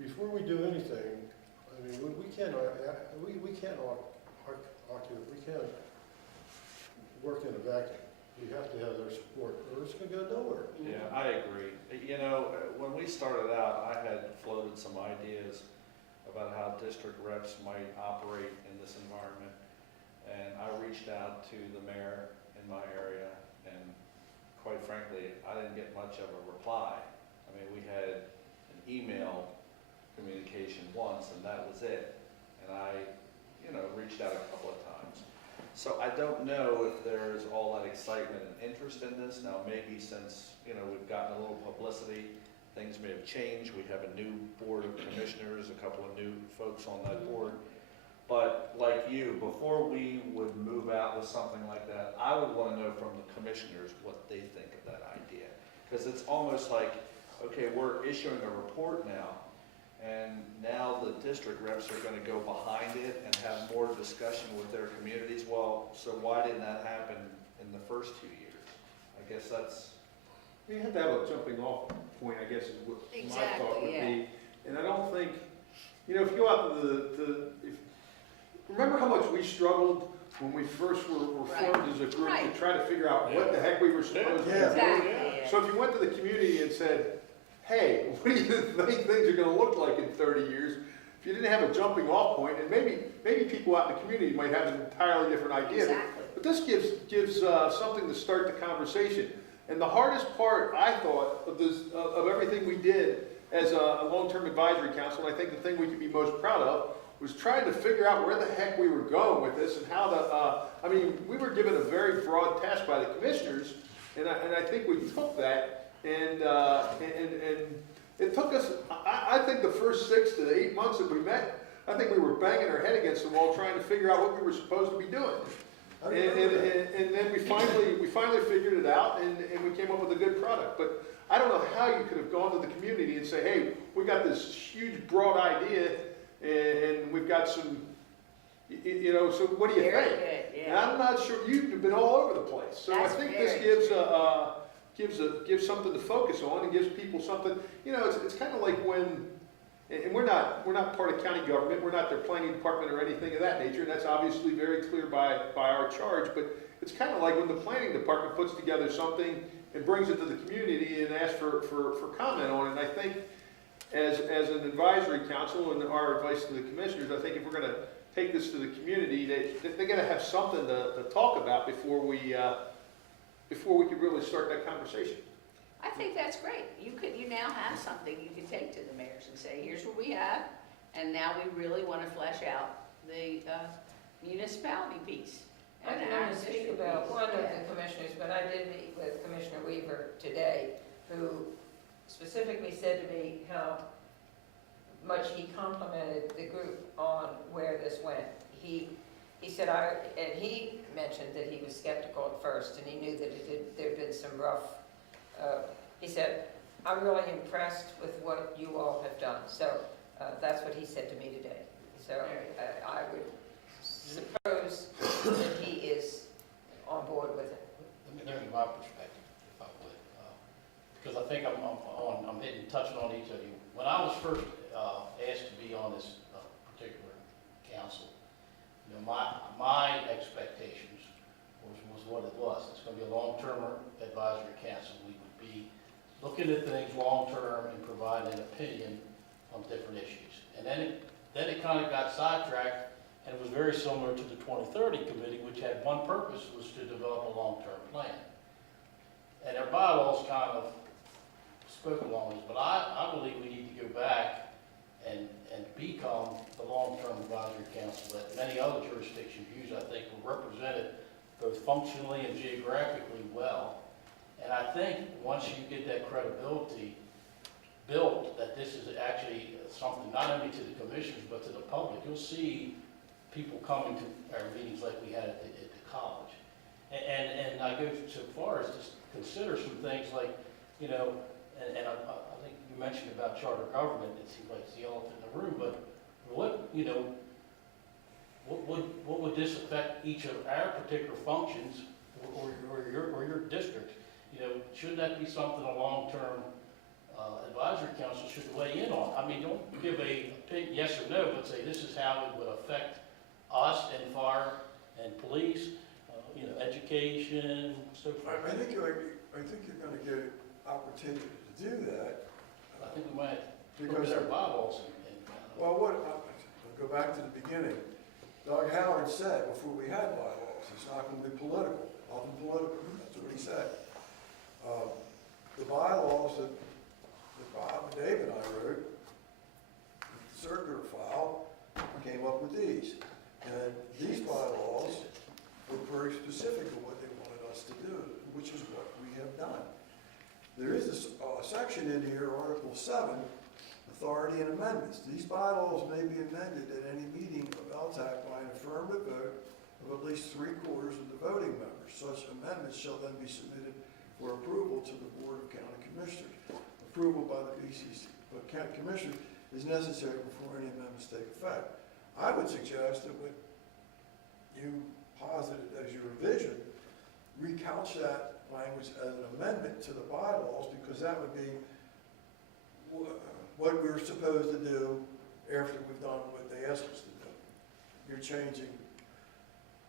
before we do anything, I mean, we can't work in a vacuum. We have to have their support, or it's gonna go nowhere. Yeah, I agree. You know, when we started out, I had floated some ideas about how district reps might operate in this environment. And I reached out to the mayor in my area, and quite frankly, I didn't get much of a reply. I mean, we had an email communication once, and that was it. And I, reached out a couple of times. So I don't know if there's all that excitement and interest in this. Now, maybe since, we've gotten a little publicity, things may have changed. We have a new board of commissioners, a couple of new folks on that board. But like you, before we would move out with something like that, I would want to know from the commissioners what they think of that idea. Because it's almost like, okay, we're issuing a report now, and now the district reps are going to go behind it and have more discussion with their communities. Well, so why didn't that happen in the first 2 years? I guess that's... We have to have a jumping off point, I guess, is what my thought would be. And I don't think, if you go out to remember how much we struggled when we first were formed as a group to try to figure out what the heck we were supposed to do? Exactly. Yeah. So if you went to the community and said, hey, what do you think things are going to look like in 30 years? If you didn't have a jumping off point, and maybe people out in the community might have an entirely different idea. Exactly. But this gives something to start the conversation. And the hardest part, I thought, of everything we did as a long-term advisory council, and I think the thing we could be most proud of, was trying to figure out where the heck we were going with this and how we were given a very broad task by the commissioners, and I think we took that, and it took us, I think the first 6 to 8 months that we met, I think we were banging our head against the wall trying to figure out what we were supposed to be doing. And then we finally figured it out, and we came up with a good product. But I don't know how you could have gone to the community and say, hey, we got this huge broad idea, and we've got some, so what do you Very think? good, yeah. And I'm not sure, you've been all over the place. So That's I think very this gives something to focus on and gives people something, it's kind of like when, and we're not part of county government, we're not their planning department or anything of that nature, and that's obviously very clear by our charge, but it's kind of like when the planning department puts together something and brings it to the community and asks for comment on it. And I think as an advisory council and our advice to the commissioners, I think if we're going to take this to the community, they got to have something to talk about before we could really start that conversation. I think that's great. You now have something you can take to the mayors and say, here's what we have, and now we really want to flesh out the municipality piece. I can only speak about one of the commissioners, but I did meet with Commissioner Weaver today, who specifically said to me how much he complimented the group on where this went. He said, and he mentioned that he was skeptical at first, and he knew that there'd been some rough, he said, I'm really impressed with what you all have done. So that's what he said to me today. So I would suppose that he is on board with it. Let me give you my perspective, if I would, because I think I'm touching on each of you. When I was first asked to be on this particular council, my expectations was what it was. It's going to be a long-term advisory council. We would be looking at things long-term and providing an opinion on different issues. And then it kind of got sidetracked And it was very similar to the 2030 committee, which had one purpose, was to develop a long-term plan. And their bylaws kind of spoke along this, but I believe we need to go back and become the long-term advisory council that many other jurisdictions use. I think we're represented both functionally and geographically well. And I think once you get that credibility built, that this is actually something not only to the commissioners, but to the public, you'll see people coming to our meetings like we had at the college. And I go so far as to consider some things like, you know, and I think you mentioned about charter government, it seems like it's the elephant in the room, but what, you know, what would this affect each of our particular functions or your district? You know, should that be something a long-term advisory council should weigh in on? I mean, don't give a yes or no, but say this is how it would affect us and fire and police, you know, education, so forth. I think you're gonna get an opportunity to do that. I think we might look Because, at our bylaws and well, I'll go back to the beginning. Doug Howard said before we had bylaws, it's not gonna be political, nothing political, that's what he said. The bylaws that Bob and Dave and I wrote, the circular file, came up with these. And these bylaws were very specific to what they wanted us to do, which is what we have done. There is a section in here, Article 7, Authority and Amendments. These bylaws may be amended at any meeting of LTAC by an affirmative vote of at least 3/4 of the voting members. Such amendments shall then be submitted for approval to the Board of County Commissioners. Approval by the BCC, but County Commissioners is necessary before any amendments take effect. I would suggest that what you posited as your vision, recouch that language as an amendment to the bylaws, because that would be what we're supposed to do after we've done what they asked us to do. You're changing,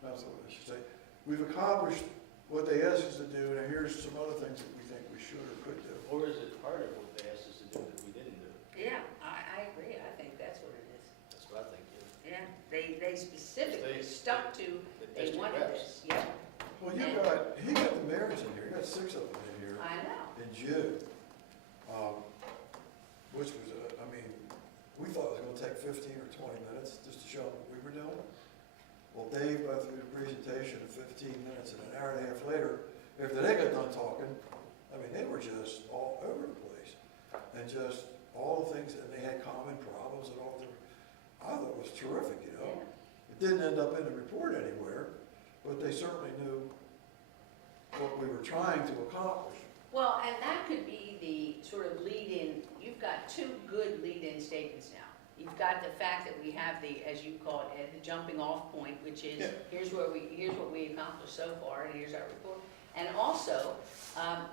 that's what I should say. We've accomplished what they asked us to do, and here's some other things that we think we should or could do. Or is it part of what they asked us to do that we didn't do? Yeah, I agree, I think that's what it is. That's what I think, yeah. Yeah, they specifically They- stuck to, The they district wanted reps. this, yeah, Well, he got the mayors in here, you got 6 of them in here. I know. In June, which was, I mean, we thought it was gonna take 15 or 20 minutes just to show them what we were doing. Well, Dave went through the presentation in 15 minutes, and an hour and a half later, after they got done talking, I mean, they were just all over the place. And just all the things, and they had common problems and all the, I thought it was terrific, you know? It didn't end up in the report anywhere, but they certainly knew what we were trying to accomplish. Well, and that could be the sort of lead-in, you've got 2 good lead-in statements now. You've got the fact that we have the, as you call it, the jumping off point, which is, Yeah. here's what we accomplished so far, and here's our report. And also,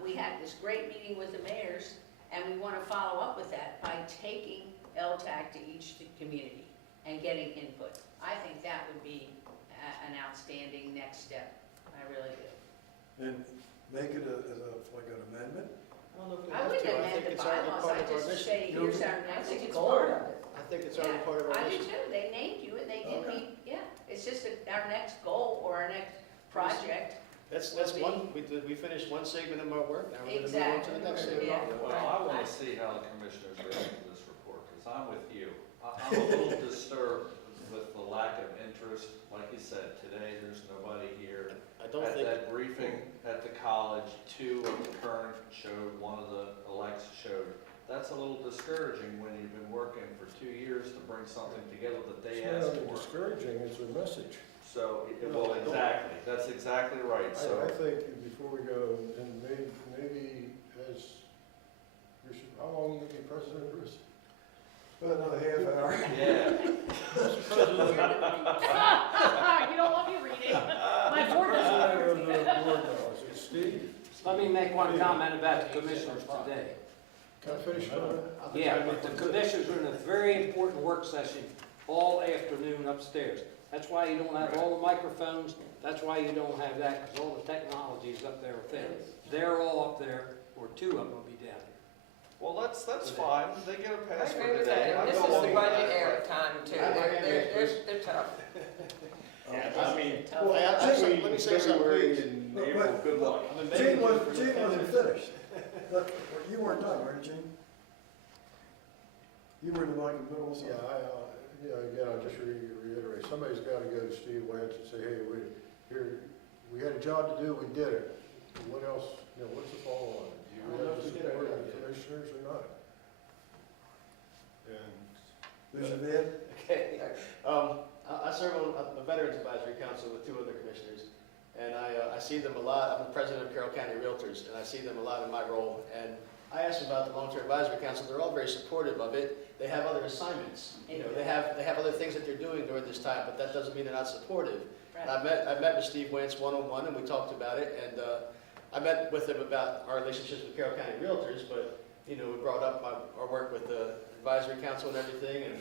we had this great meeting with the mayors, and we want to follow up with that by taking LTAC to each community and getting input. I think that would be an outstanding next step. I really do. And make it like an amendment. I don't know if we I have wouldn't to. I amend think the it's already bylaws, part I of our just mission. say, here's our I next think it's goal. part of it. I think it's already part of our I do mission. too, they named you and they did Okay. me, yeah, it's just our next goal or our next project. That's Will be- one, we finished one segment of our work, now we're gonna move on to Exactly. the next segment. Yeah. Well, I want to see how the commissioners react to this report, because I'm with you. I'm a little disturbed with the lack of interest. Like you said, today, there's nobody here. I don't At think, that briefing at the college, 2 of the current showed, 1 of the elects showed. That's a little discouraging when you've been working for 2 years to bring something together that they It's not asked only for. discouraging, it's a message. So, well, exactly, that's exactly right, I so. think before we go, and maybe as, how long will you be president, Bruce? About another half hour. Yeah, You don't want me reading. My board doesn't. Is it Steve? Let me make one comment about the commissioners today. Can I finish? Yeah, but the commissioners are in a very important work session all afternoon upstairs. That's why you don't have all the microphones, that's why you don't have that, because all the technology is up there with them. They're all up there, or 2 of them will be down here. Well, that's fine, they get a I pass for agree with today. that, I and this go is the along with budget that, era but- time too, I- they're tough. I mean, Tough. I actually, let me say something, February please. and April, good luck. I'm in Gene Vegas was, for Gene wasn't November. finished. But you weren't done, were you, Gene? You were in the Mike and Bill also? Yeah, again, I'll just reiterate, somebody's gotta go to Steve Wentz and say, hey, we had a job to do, we did it. What else, what's the follow on? Do I don't you know have if the we did it support of yet. the commissioners or not? And There's a bid? Okay. I serve on a Veterans Advisory Council with 2 other commissioners, and I see them a lot. I'm the president of Carroll County Realtors, and I see them a lot in my role. And I asked them about the Long-Term Advisory Council. They're all very supportive of it. They have other assignments. They have other things that they're doing during this time, but that doesn't mean they're not supportive. And I've met with Steve Wentz one-on-one, and we talked about it. And I met with him about our relationships with Carroll County Realtors, but we brought up our work with the Advisory Council and everything. And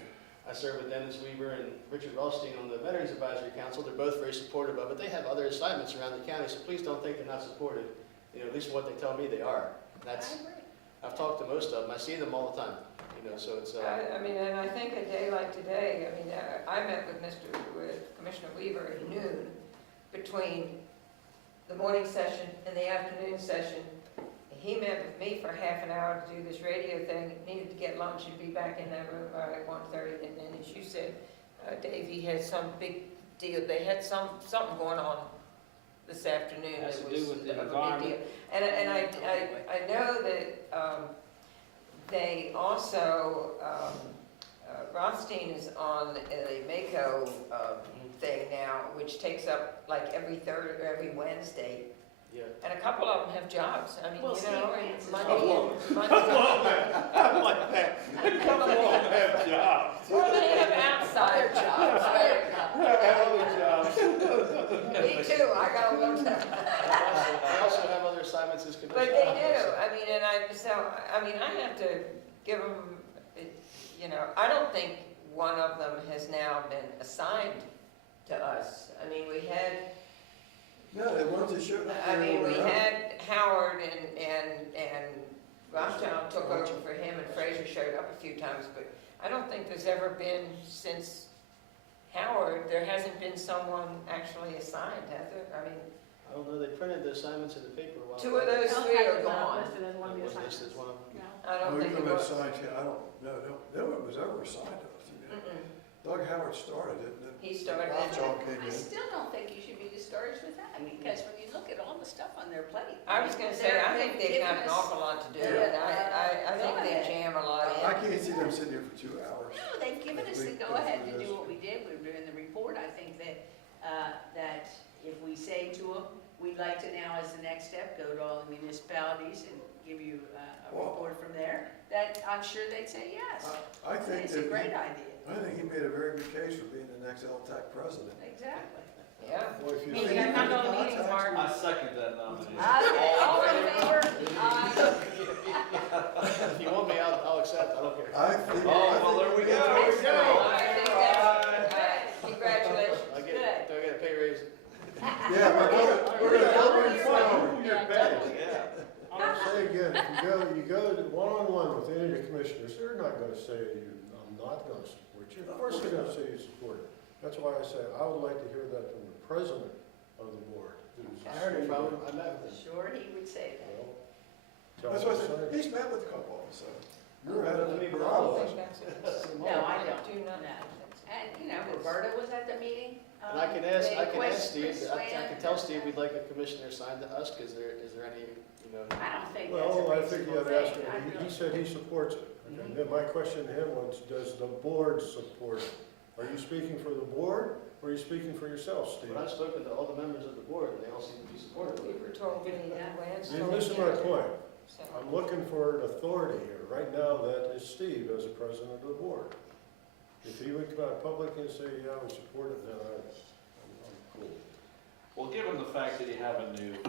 I serve with Dennis Weaver and Richard Rothstein on the Veterans Advisory Council. They're both very supportive of it. They have other assignments around the county, so please don't think they're not supportive. At least from what they tell me they are. I've talked to most of them. I see them all the time. So it's. I mean, and I think a day like today, I met with Commissioner Weaver at noon between the morning session and the afternoon session. He met with me for half an hour to do this radio thing, needed to get lunch and be back in that room by 1:30. And then, as you said, Dave, he had some big deal, they had something going on this afternoon Has that to do was with the a big environment. deal. And I know that they also, Rothstein is on a Mako thing now, which takes up like every third or every Wednesday. Yeah. And a couple of them have jobs. I mean, Well, Steve and Rance is Monday one. and Monday. I like that. Come on, have jobs. Well, they have outside jobs. Have other jobs. Me too, I got one. I also have other assignments as commissioner. But they do, I have to give them, I don't think one of them has now been assigned to us. I mean, we had, No, the ones that showed up. we had Howard and Rothschild took over for him, and Fraser showed up a few times, but I don't think there's ever been, since Howard, there hasn't been someone actually assigned, has there? I mean, I don't know, they printed the assignments in the paper a while 2 of those Don't 3 have are it gone. listed as one of the Was assignments. listed as one of them. No. I don't think it We was. assigned to, I don't, no one was ever assigned to us. Mm-mm. Doug Howard started it, and He started then it. Rothschild came I in. still don't think you should be discouraged with that, because when you look at all the stuff on their plate. I was gonna say, I think they've got an awful lot to do, and I think they jam a lot I in. can't see them sitting here for 2 hours. No, they've given us the go-ahead to do what we did, we were doing the report. I think that, that if we say to them, we'd like to now, as the next step, go to all the municipalities and give you a Well- report from there, that I'm sure they'd say yes. I think It's a that, great idea, I think he made a very good case for being the next LTAC president. exactly. Yeah. Boy, if you Maybe think I'm not he going to could meetings, contact Mark. I second that nomination. Okay, all in favor? Aye. If you want me, I'll accept, I don't care. I think. Oh, well, there we go. There we go. I think that's, congratulations. Do I get a pay raise? Yeah, we're gonna help you find Your bed. Yeah. I'll say again, if you go one-on-one with any of the commissioners, they're not gonna say, I'm not gonna support you. Of course they're gonna say you support it. That's why I say, I would like to hear that from the president of the board. who's- I heard it from him, I met with him. Sure, he would say that. Well, tell That's him what I to said, say. he's met with a couple of them, so you're ahead of Let me the be I problem. don't think that's it. No, I don't. Do not. No. And, Roberta was at the meeting. And I can ask Chris Steve, I Swan. can tell Steve we'd like a commissioner assigned to us, is there any, I don't think that's a Well, I think you reasonable have to ask thing. him, I he really- said he supports it. Okay, then my question to him was, does the board support it? Are you speaking for the board, or are you speaking for yourself, Steve? but I've spoken to all the members of the board, and they all seem to be supportive of We it. were told we need to Lance You told me listen to my that. point. So, I'm looking for an authority here. Right now, that is Steve as the president of the board. If he would come out publicly and say, yeah, I would support it, then I'm cool. Well, given the fact that you have a new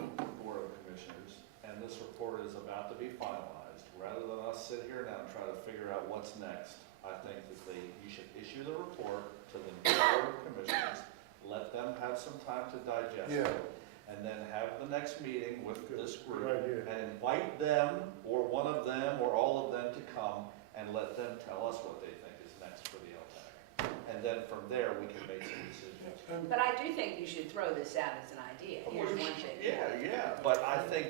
board of commissioners, and this report is about to be finalized, rather than us sit here now and try to figure out what's next, I think that you should issue the report to the new board of commissioners, let them have some time to digest Yeah. it. and then have the next meeting with this group. Good idea. And invite them, or one of them, or all of them to come and let them tell us what they think is next for the LTAC. And then from there, we can make some decisions. And But I do think you should throw this out as an idea. Here's one thing. Yeah, but I think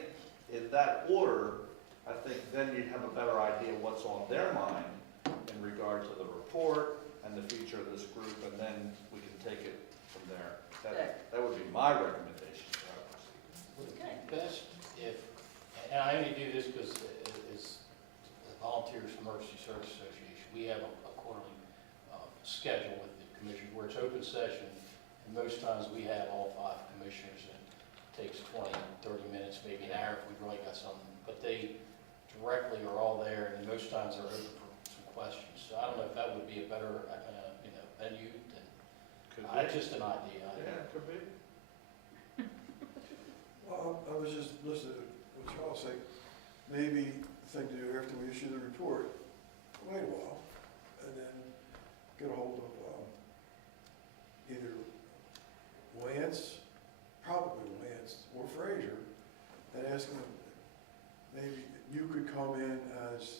in that order, I think then you'd have a better idea what's on their mind in regard to the report and the future of this group, and then we can take it from there. That would be my recommendation for how to proceed. Would it be best if, and I only do this because it's the Volunteers Emergency Service Association, we have a quarterly schedule with the commission where it's open session, and most times we have all 5 commissioners, and it takes 20, 30 minutes, maybe an hour if we really got something, but they directly are all there, and most times they're open for some questions. So I don't know if that would be a better, venue than, Could it's be. just an idea. Yeah, could be. Well, I was just listening to what Charles said. Maybe the thing to do after we issue the report, wait a while, and then get a hold of either Lance, probably Lance, or Frazier, and ask them, maybe you could come in as,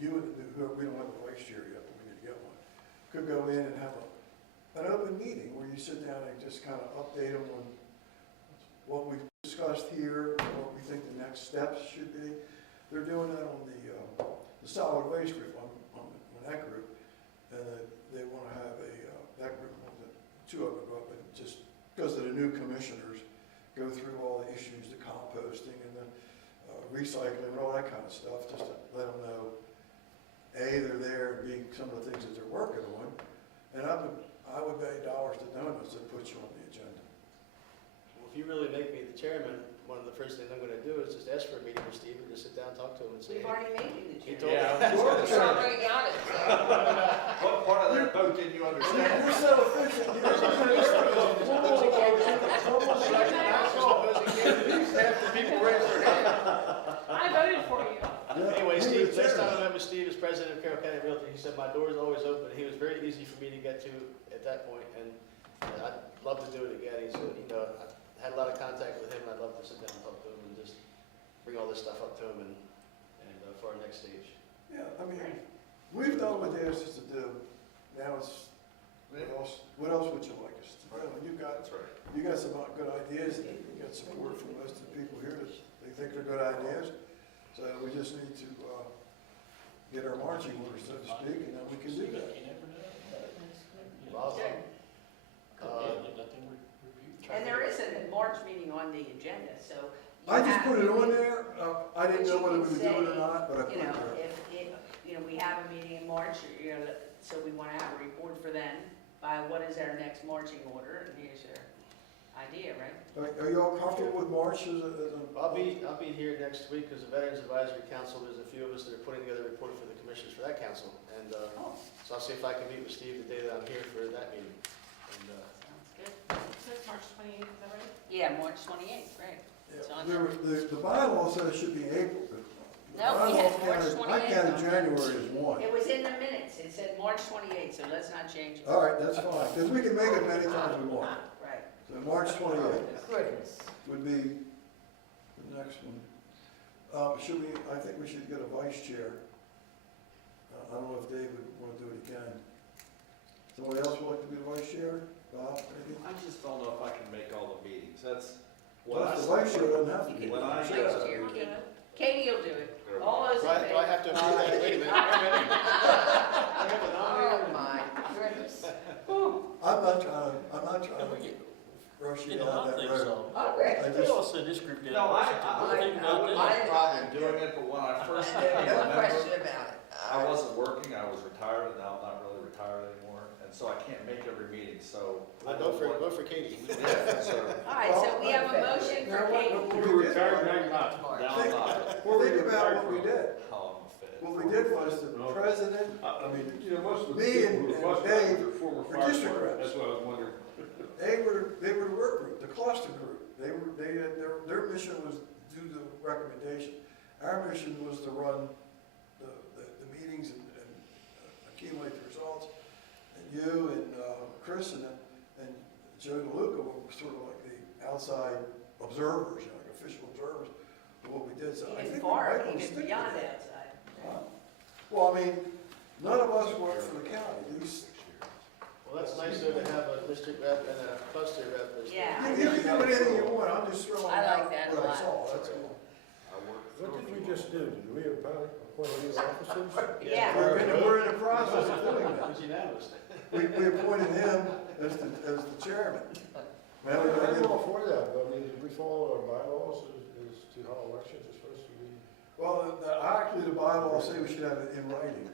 you and we don't have a vice chair yet, but we need to get one, could go in and have an open meeting where you sit down and just kind of update them on what we've discussed here, what we think the next steps should be. They're doing that on the solid waste group, on that group, and they want to have that group, two of them go up and just, because of the new commissioners, go through all the issues, the composting and the recycling and all that kind of stuff, just to let them know, A, they're there, and B, some of the things that they're working on. And I would pay dollars to donuts and put you on the agenda. Well, if you really make me the chairman, one of the first things I'm gonna do is just ask for a meeting with Steve and just sit down and talk to him and say, We've already made you the he chair. told me. He's already got it, so. What part of that vote didn't you understand? You're so efficient. Half the people raised their hand. I voted for you. Anyway, Steve, next time I met with Steve as president of Carroll County Realty, he said my door is always open. He was very easy for me to get to at that point, and I'd love to do it again. He said, I had a lot of contact with him, and I'd love to sit down and talk to him and just bring all this stuff up to him and for our next stage. Yeah, I mean, we've done what they asked us to do. Now it's, what else would you like us to do? That's right. You got some good ideas, and you got support from most of the people here that they think they're good ideas. So we just need to get our marching orders, so to speak, and then we can do that. You never know. Well, Sure. Let them review. And there is a March meeting on the agenda, so. you I just have- put it on there. I didn't know whether we would do it or But you can not, but I put You it know, there. if we have a meeting in March, so we want to have a report for then, by what is our next marching order, and here's your idea, right? Are you all comfortable with March as a? I'll be here next week because the Veterans Advisory Council, there's a few of us that are putting together a report for the commissioners for that council. And Oh, so I'll see if I can meet with Steve the day that I'm here for that meeting. And sounds good. So it's March 28th, is that right? Yeah, March 28th, right. It's on Yeah, the bylaw says it should be April. but the No, we bylaw had March counted- 28th I counted on it. January as one. It was in the minutes, it said March 28th, so let's not change it. All right, that's fine, because we can make it many times we want. Right. So March 28th Goodness. would be the next one. I think we should get a vice chair. I don't know if Dave would want to do it again. Somebody else would like to be the vice chair? Bob, maybe? I just don't know if I can make all the meetings. That's what I. Plus, the vice chair doesn't have to You be. can When do I, it next year, Katie. Katie will do it. All those in do I favor? have to approve that? Wait a minute. I have to nominate Oh, my goodness. I'm not trying to rush you down that road. Oh, Rick. I They just, also, this group did. no, I Think about wouldn't that. have a problem doing it, but when I first became No a question member, about it. I wasn't working, I was retired, and now I'm not really retired anymore, and so I can't make every meeting, so. I vote for Katie. Yeah, so, All right, so we have a motion for Katie. We're retired, now you're not. now I'm not. think about what we did. Oh, I'm fit. What we did was the president, I mean, Most of the me people and who are bus Dave drivers are former were district firefighters. reps. That's what I was wondering. they were the work group, the cluster group. They had, their mission was to do the recommendation. Our mission was to run the meetings and accumulate the results. And you and Chris and Joe DeLuca were sort of like the outside observers, you know, like official observers of what we did, so I Even think we far, might want to even stick with beyond that. outside. Huh? Well, I mean, none of us work for the county, these, Well, that's nice though to have a district rep and a cluster rep. as- Yeah. you can do anything you want, I'm just throwing I like out that a what I lot. saw, that's all. What did we just do? Did we appoint new officers? Yeah. We're in the process of doing It that. was unanimous. We appointed him as the chairman. Well, we I'm did- all for that, but I mean, did we follow our bylaws as to how elections are supposed to be? Well, actually, the bylaws say we should have it in writing.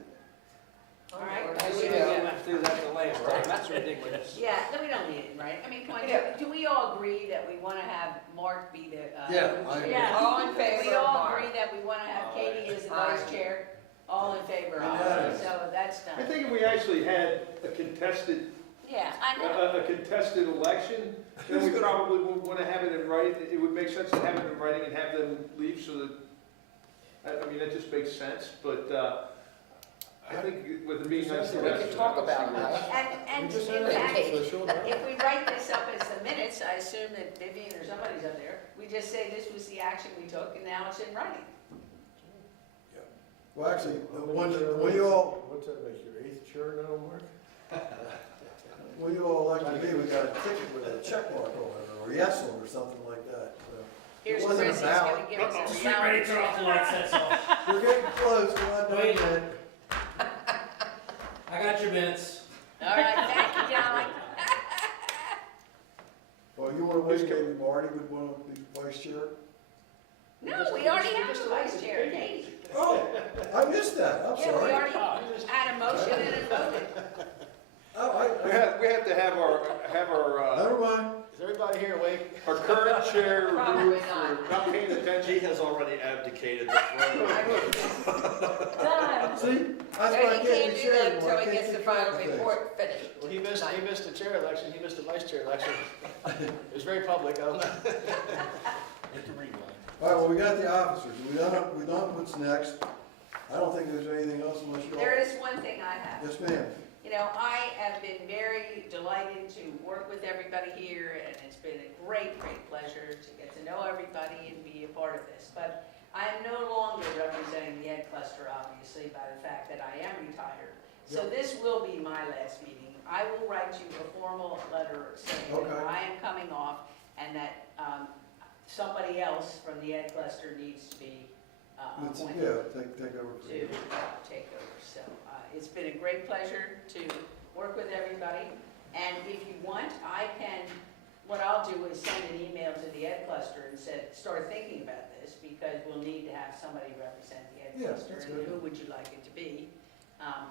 All right. There We you go. went through that the last time, that's ridiculous. Yeah, no, we don't need it, right? I mean, come on, Yeah. do we all agree that we want to have Mark be the, Yeah, I agree. Yeah. All in favor We of all Mark? agree that we want to have Katie as the Aye. vice chair? All in favor of it, Unanimous. so that's I done. think if we actually had a contested, Yeah, I know. a contested election, then we probably would want to have it in writing. It would make sense to have it in writing and have them leave so that, I mean, that just makes sense, but, I think with it being nice. We can talk about it. And We just in had fact, an official now. if we write this up as the minutes, I assume that Vivian or somebody's up there, we just say this was the action we took and now it's in writing. Well, actually, How many when chairmen- you all, What's that make, your 8th chair now, Mark? when you all elected me, we got a ticket with a check mark on it, or yes on, or something like that, so. Here's wasn't Chris, he's about- gonna give us a Just get ready to turn off the lights, that's all. We're getting close, we're not done Wait. yet. I got your minutes. All right, thank you, Dolly. Well, you wanna wait, maybe Marty would wanna be vice chair? No, we already have a vice chair, Katie. Oh, I missed that, I'm Yeah, we sorry. already had a motion and a voted. Oh, We have to have our, never mind. Is everybody here awake? our current chair Probably removed not. for not paying attention. He has already abdicated the throne. Done. See, that's No, why I he get can't the do chair that anymore, until I he can't gets the keep track final of things. report finished. Well, he missed the chair election, he missed the vice chair election. It was very public, I don't know. Hit the rewind. All right, well, we got the officers, we done what's next. I don't think there's anything else unless you all. There is one thing I have. Yes, ma'am. You know, I have been very delighted to work with everybody here, and it's been a great, great pleasure to get to know everybody and be a part of this. But I am no longer representing the Ed Cluster, obviously, by the fact that I am retired. So this will be my last meeting. I will write you a formal letter saying that Okay. I am coming off and that somebody else from the Ed Cluster needs to be appointed Yeah, take over. for to you. take over. So it's been a great pleasure to work with everybody. And if you want, what I'll do is send an email to the Ed Cluster and start thinking about this, because we'll need to have somebody represent the Ed Yeah, Cluster. that's And good. who would you like it to be?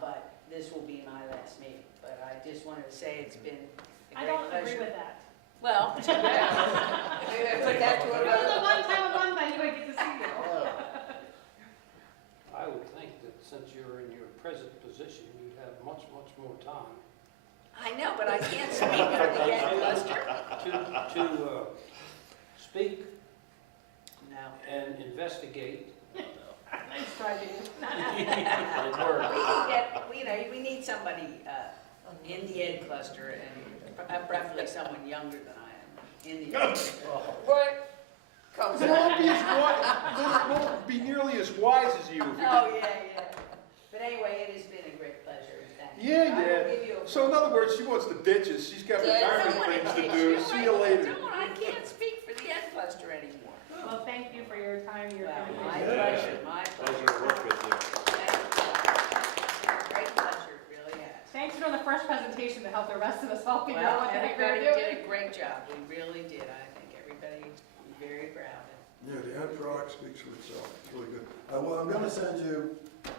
But this will be my last meeting. But I just wanted to say it's been a I great don't pleasure. agree with that. Well, Put that to It a was vote. a one-time thing, I get to see you. I would think that since you're in your present position, you'd have much, much more time I know, but I can't speak for the Ed Cluster. to speak No. and investigate. Nice try, dude. We need somebody in the Ed Cluster, and preferably someone younger than I am in the Ed Cluster. What comes They out? won't be nearly as wise as you. Oh, yeah. But anyway, it has been a great pleasure, thank you. Yeah, I will yeah. give you a- So in other words, she wants to ditch us. She's got Yeah, I retirement don't wanna things to ditch do. you. See you later. Don't, I can't speak for the Ed Cluster anymore. Well, thank you for your time, your Well, my commitment. pleasure, my Pleasure pleasure. to work with you. Thank you. Great pleasure, it really has. Thanks for doing the first presentation to help the rest of us all figure Well, out what the heck everybody we're did doing. a great job, we really did, I think everybody was very proud. Yeah, the end product speaks for itself, it's really good. Well, I'm gonna send you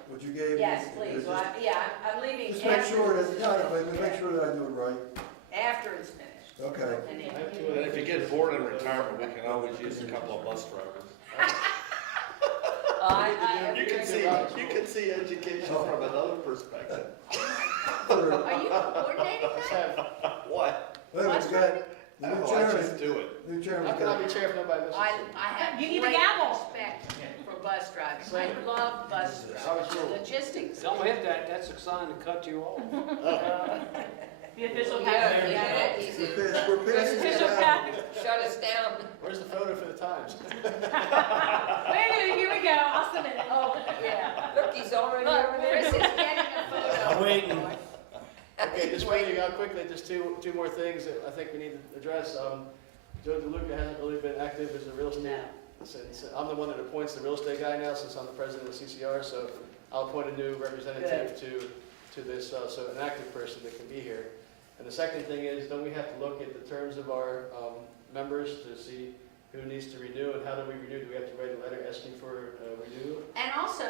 what you gave me. Yes, please, well, I'm leaving Just make after sure that, this is no, finished. make sure that I do it right. After it's finished. Okay. And then- And if you get bored in retirement, we can always use a couple of bus drivers. You can see education from another perspective. Are you coordinating that? What? Wait, we've got the new Oh, I chairman, just do it. new chairman. How can I be chair if nobody misses? I have You need the great gavel. respect for bus driving. I love bus driving. Logistics. Don't hit that, that's a sign to cut you off. The official Yeah, package. yeah, that easy. We're passing it Official out. package. Shut his us down. Where's the photo for the Times? Wait a minute, here we go, I'll submit it. Oh, yeah. Look, he's already Look, over Chris there. is getting a photo. I'm waiting. Okay, just waiting out quickly, just two more things that I think we need to address. Joe DeLuca hasn't really been active as a real estate, since, I'm the one that appoints the real estate guy now, since I'm the president of the CCR, so I'll appoint a new representative to this, so an active person that can be here. And the second thing is, don't we have to look at the terms of our members to see who needs to renew, and how do we renew? Do we have to write a letter asking for renew? And also,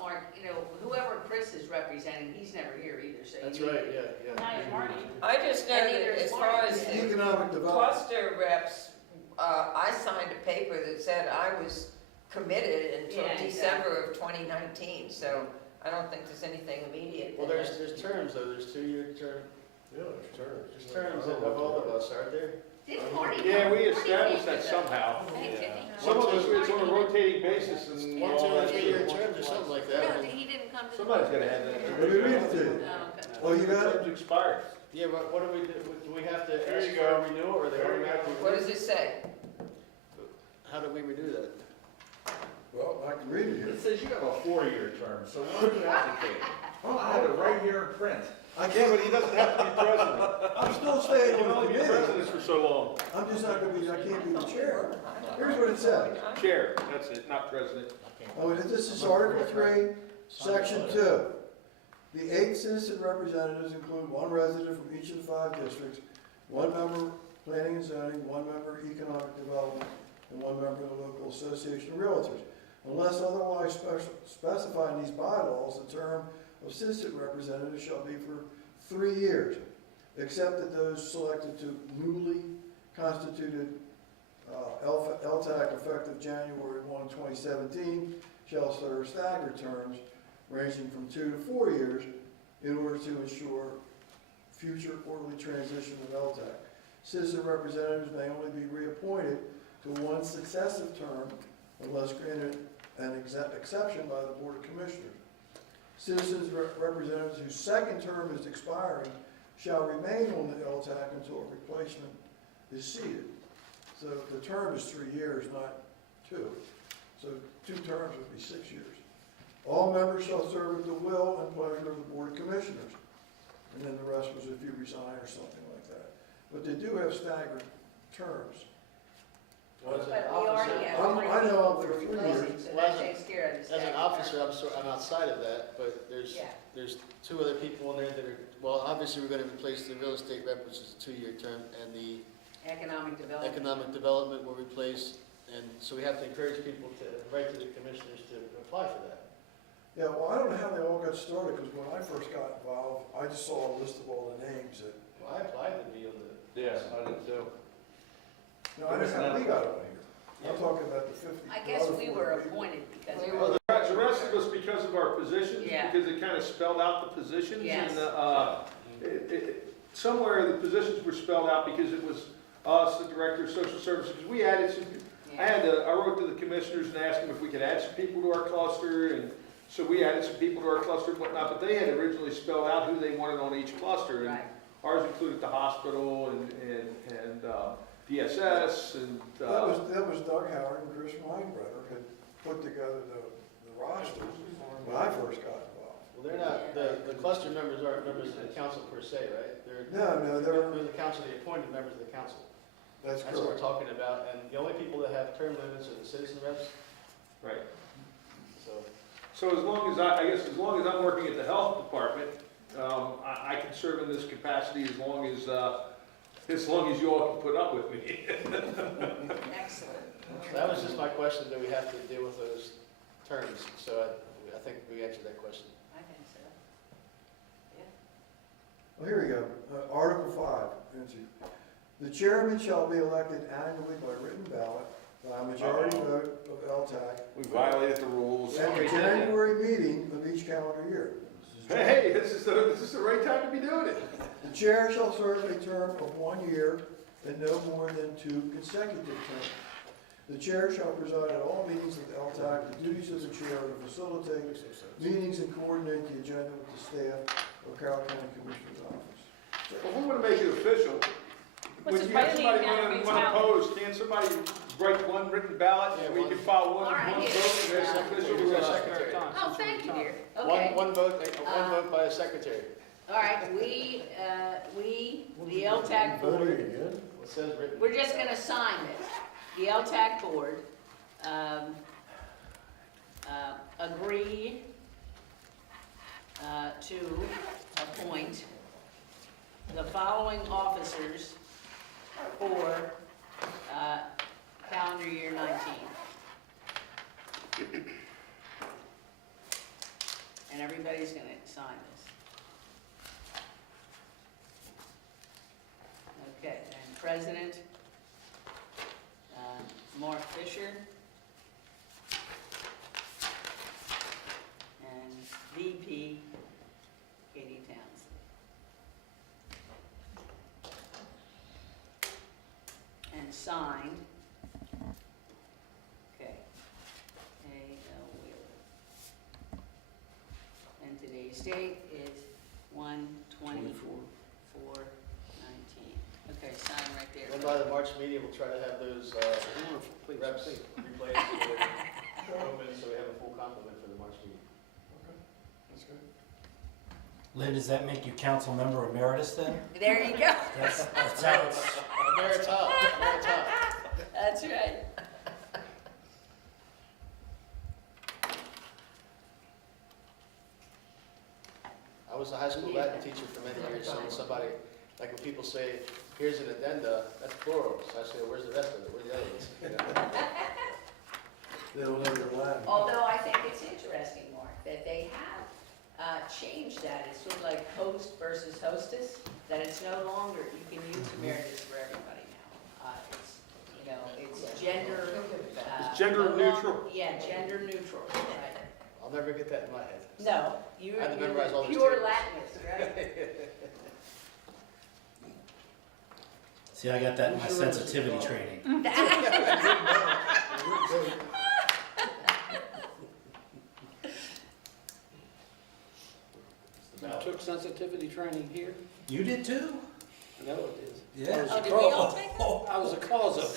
Mark, you know, whoever Chris is representing, he's never here either, so. That's you need- right, yeah. Now you're Marty. I just know And neither that is as far Marty. as the Economic development. cluster reps, I signed a paper that said I was committed until Yeah, December of 2019, so I don't think there's anything immediate. Well, that there's terms though, there's 2-year term, Yeah, there's terms. there's terms of all of us, aren't there? Didn't Marty? Yeah, we Marty established came that to the- somehow. Hey, didn't he? Some of us, it's on a rotating basis and. 1, 2, or 3-year terms or something like No, that. he didn't come to. the- Somebody's gotta have that. Let me read it to you. Oh, okay. Oh, you got it? Terms expired. Yeah, but what do we do? Do we have to There ask you for go. a renewal, or they There you go. automatically? What does it say? How do we renew that? Well, I can read it here. It says you have a 4-year term, so why don't you advocate? I have it right here in print. Yeah, but he doesn't have to be president. I'm still He staying can on the only be committee. president for so long. I'm just not gonna be, I can't be the chair. Here's what it says. Chair, that's it, not president. Oh, this is Article 3, Section 2. The 8 citizen representatives include 1 resident from each of the 5 districts, 1 member planning and zoning, 1 member economic development, and 1 member of the local association of realtors. Unless otherwise specified in these bylaws, the term of citizen representative shall be for 3 years, except that those selected to newly constituted LTAC effective January 1, 2017 shall serve staggered terms ranging from 2 to 4 years in order to ensure future orderly transition of LTAC. Citizen representatives may only be reappointed to 1 successive term unless granted an exception by the Board of Commissioners. Citizens representatives whose 2nd term is expiring shall remain on the LTAC until a replacement is seated. So the term is 3 years, not 2. So 2 terms would be 6 years. All members shall serve at the will and pleasure of the Board of Commissioners. And then the rest was if you resign or something like that. But they do have staggered terms. Well, as an But we already officer, have. I know we're for 3 replacing, years. so Well, that takes care of the as staggered an officer, term. I'm outside of that, but there's Yeah. 2 other people in there that are, well, obviously, we're gonna replace the real estate rep, which is a 2-year term, and the Economic development. economic development will replace, and so we have to encourage people to write to the commissioners to apply for that. Yeah, well, I don't know how they all got started, because when I first got involved, I just saw a list of all the names that, Well, I applied to be on the. Yeah, I did too. no, I didn't know how we got over here. I'm talking about the 50. I guess the other we 40 were people. appointed because. We we were- The rest of us because of our positions, Yeah. because it kind of spelled out the positions. Yes. And somewhere the positions were spelled out because it was us, the director of social services. We added some, I wrote to the commissioners and asked them if we could add some people to our cluster, and so we added some people to our cluster and whatnot, but they had originally spelled out who they wanted on each cluster. And Right. ours included the hospital and DSS and, That was Doug Howard and Chris Weinbrenner had put together the roster when I first got involved. Well, they're not, the cluster members aren't members of the council per se, right? They're No, they're, members of the council, the appointed members of the council. that's That's what we're correct. talking about, and the only people that have term limits are the citizen reps, right. so. So as long as I guess as long as I'm working at the health department, I can serve in this capacity as long as you all can put up with me. Excellent. That was just my question, do we have to deal with those terms? So I think we answered that question. I think so. Well, here we go. Article 5, Nancy. The chairman shall be elected annually by written ballot by a majority vote of LTAC We violated the rules. at the January meeting of each calendar year. Hey, this is the right time to be doing it. The chair shall serve a term of 1 year and no more than 2 consecutive terms. The chair shall preside at all meetings of the LTAC. The duties of the chair are to facilitate meetings and coordinate the agenda with the staff of Carroll County Commissioner's Office. Well, we want to make it official. Let's When just you have write the somebody name down and reach out. unopposed, can't somebody somebody write one written ballot, and we can file one All right, vote, here. and there's official. We'll do our secretary. Oh, thank you, dear. Okay. One vote by a secretary. All right, we, the LTAC Voting board, again? It says written. we're just gonna sign this. The LTAC board, agree, to appoint the following officers for, calendar year 19. And everybody's gonna sign this. Okay, and President, Mark Fisher. And VP, Katie Townsend. And signed, okay, A.L. Wheeler. And today's date is 1/24/19. Okay, sign right there. And by the March meeting, we'll try to have those reps replaced or open, so we have a full complement for the March meeting. That's good. Lynn, does that make you council member emeritus then? There you go. That's how it's. Emeritus. That's right. I was a high school Latin teacher for many years, so when somebody, like when people say, here's an addenda, that's plural. So I say, where's the rest of it? Where's the others? You know? They don't know your Latin. Although I think it's interesting, Mark, that they have changed that. It's sort of like host versus hostess, that it's no longer, you can use emeritus for everybody now. It's, you know, it's gender. It's gender neutral. Yeah, gender neutral, right. I'll never get that in my head. No, you're I had to memorize all those pure tables. Latinist, right? See, I got that in my sensitivity training. You took sensitivity training here? You did too? No, it is. Yeah. Oh, did we all take that? I was the cause of it.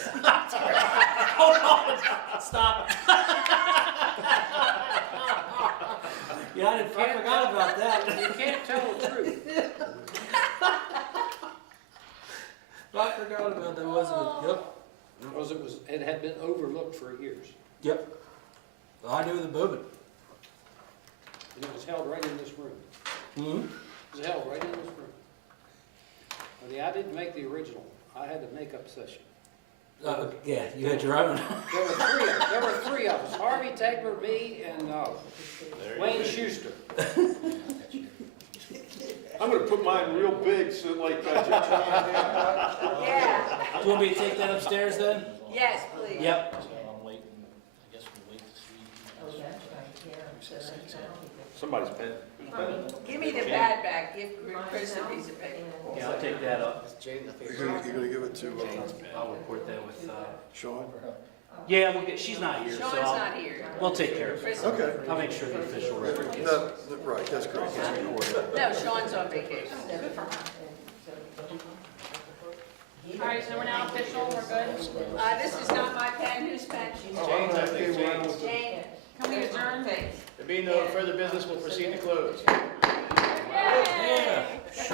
Stop. Yeah, I forgot about that. You can't tell the truth. I forgot about that, wasn't it? Yep. Because it had been overlooked for years. Yep. I knew the movement. And it was held right in this room. Hmm? It was held right in this room. Well, I didn't make the original. I had the makeup session. Yeah, you had your own. There were three of us. Harvey Tegler, me, and Wayne Schuster. I'm gonna put mine real big, so like, Jim John. Yeah, Do you want me to take that upstairs then? yes, please. Yep. I'm waiting, I guess we'll wait to see. Somebody's pen. Give me the pad back, give Chris a piece of paper. Yeah, I'll take that up. Jane, I think. You're gonna give it to, I'll report that with, Sean? yeah, we'll get, she's not here, so Sean's I'll, not here. we'll take care of it. Chris- Okay. I'll make sure the official record gets. No, right, that's correct, it's recorded. No, Sean's on vacation. All right, so we're now official, we're good. This is not my pen, whose pen? Jane's, I think, Jane's. Jane. Can we adjourn? Thanks. There being no further business, we'll proceed to close.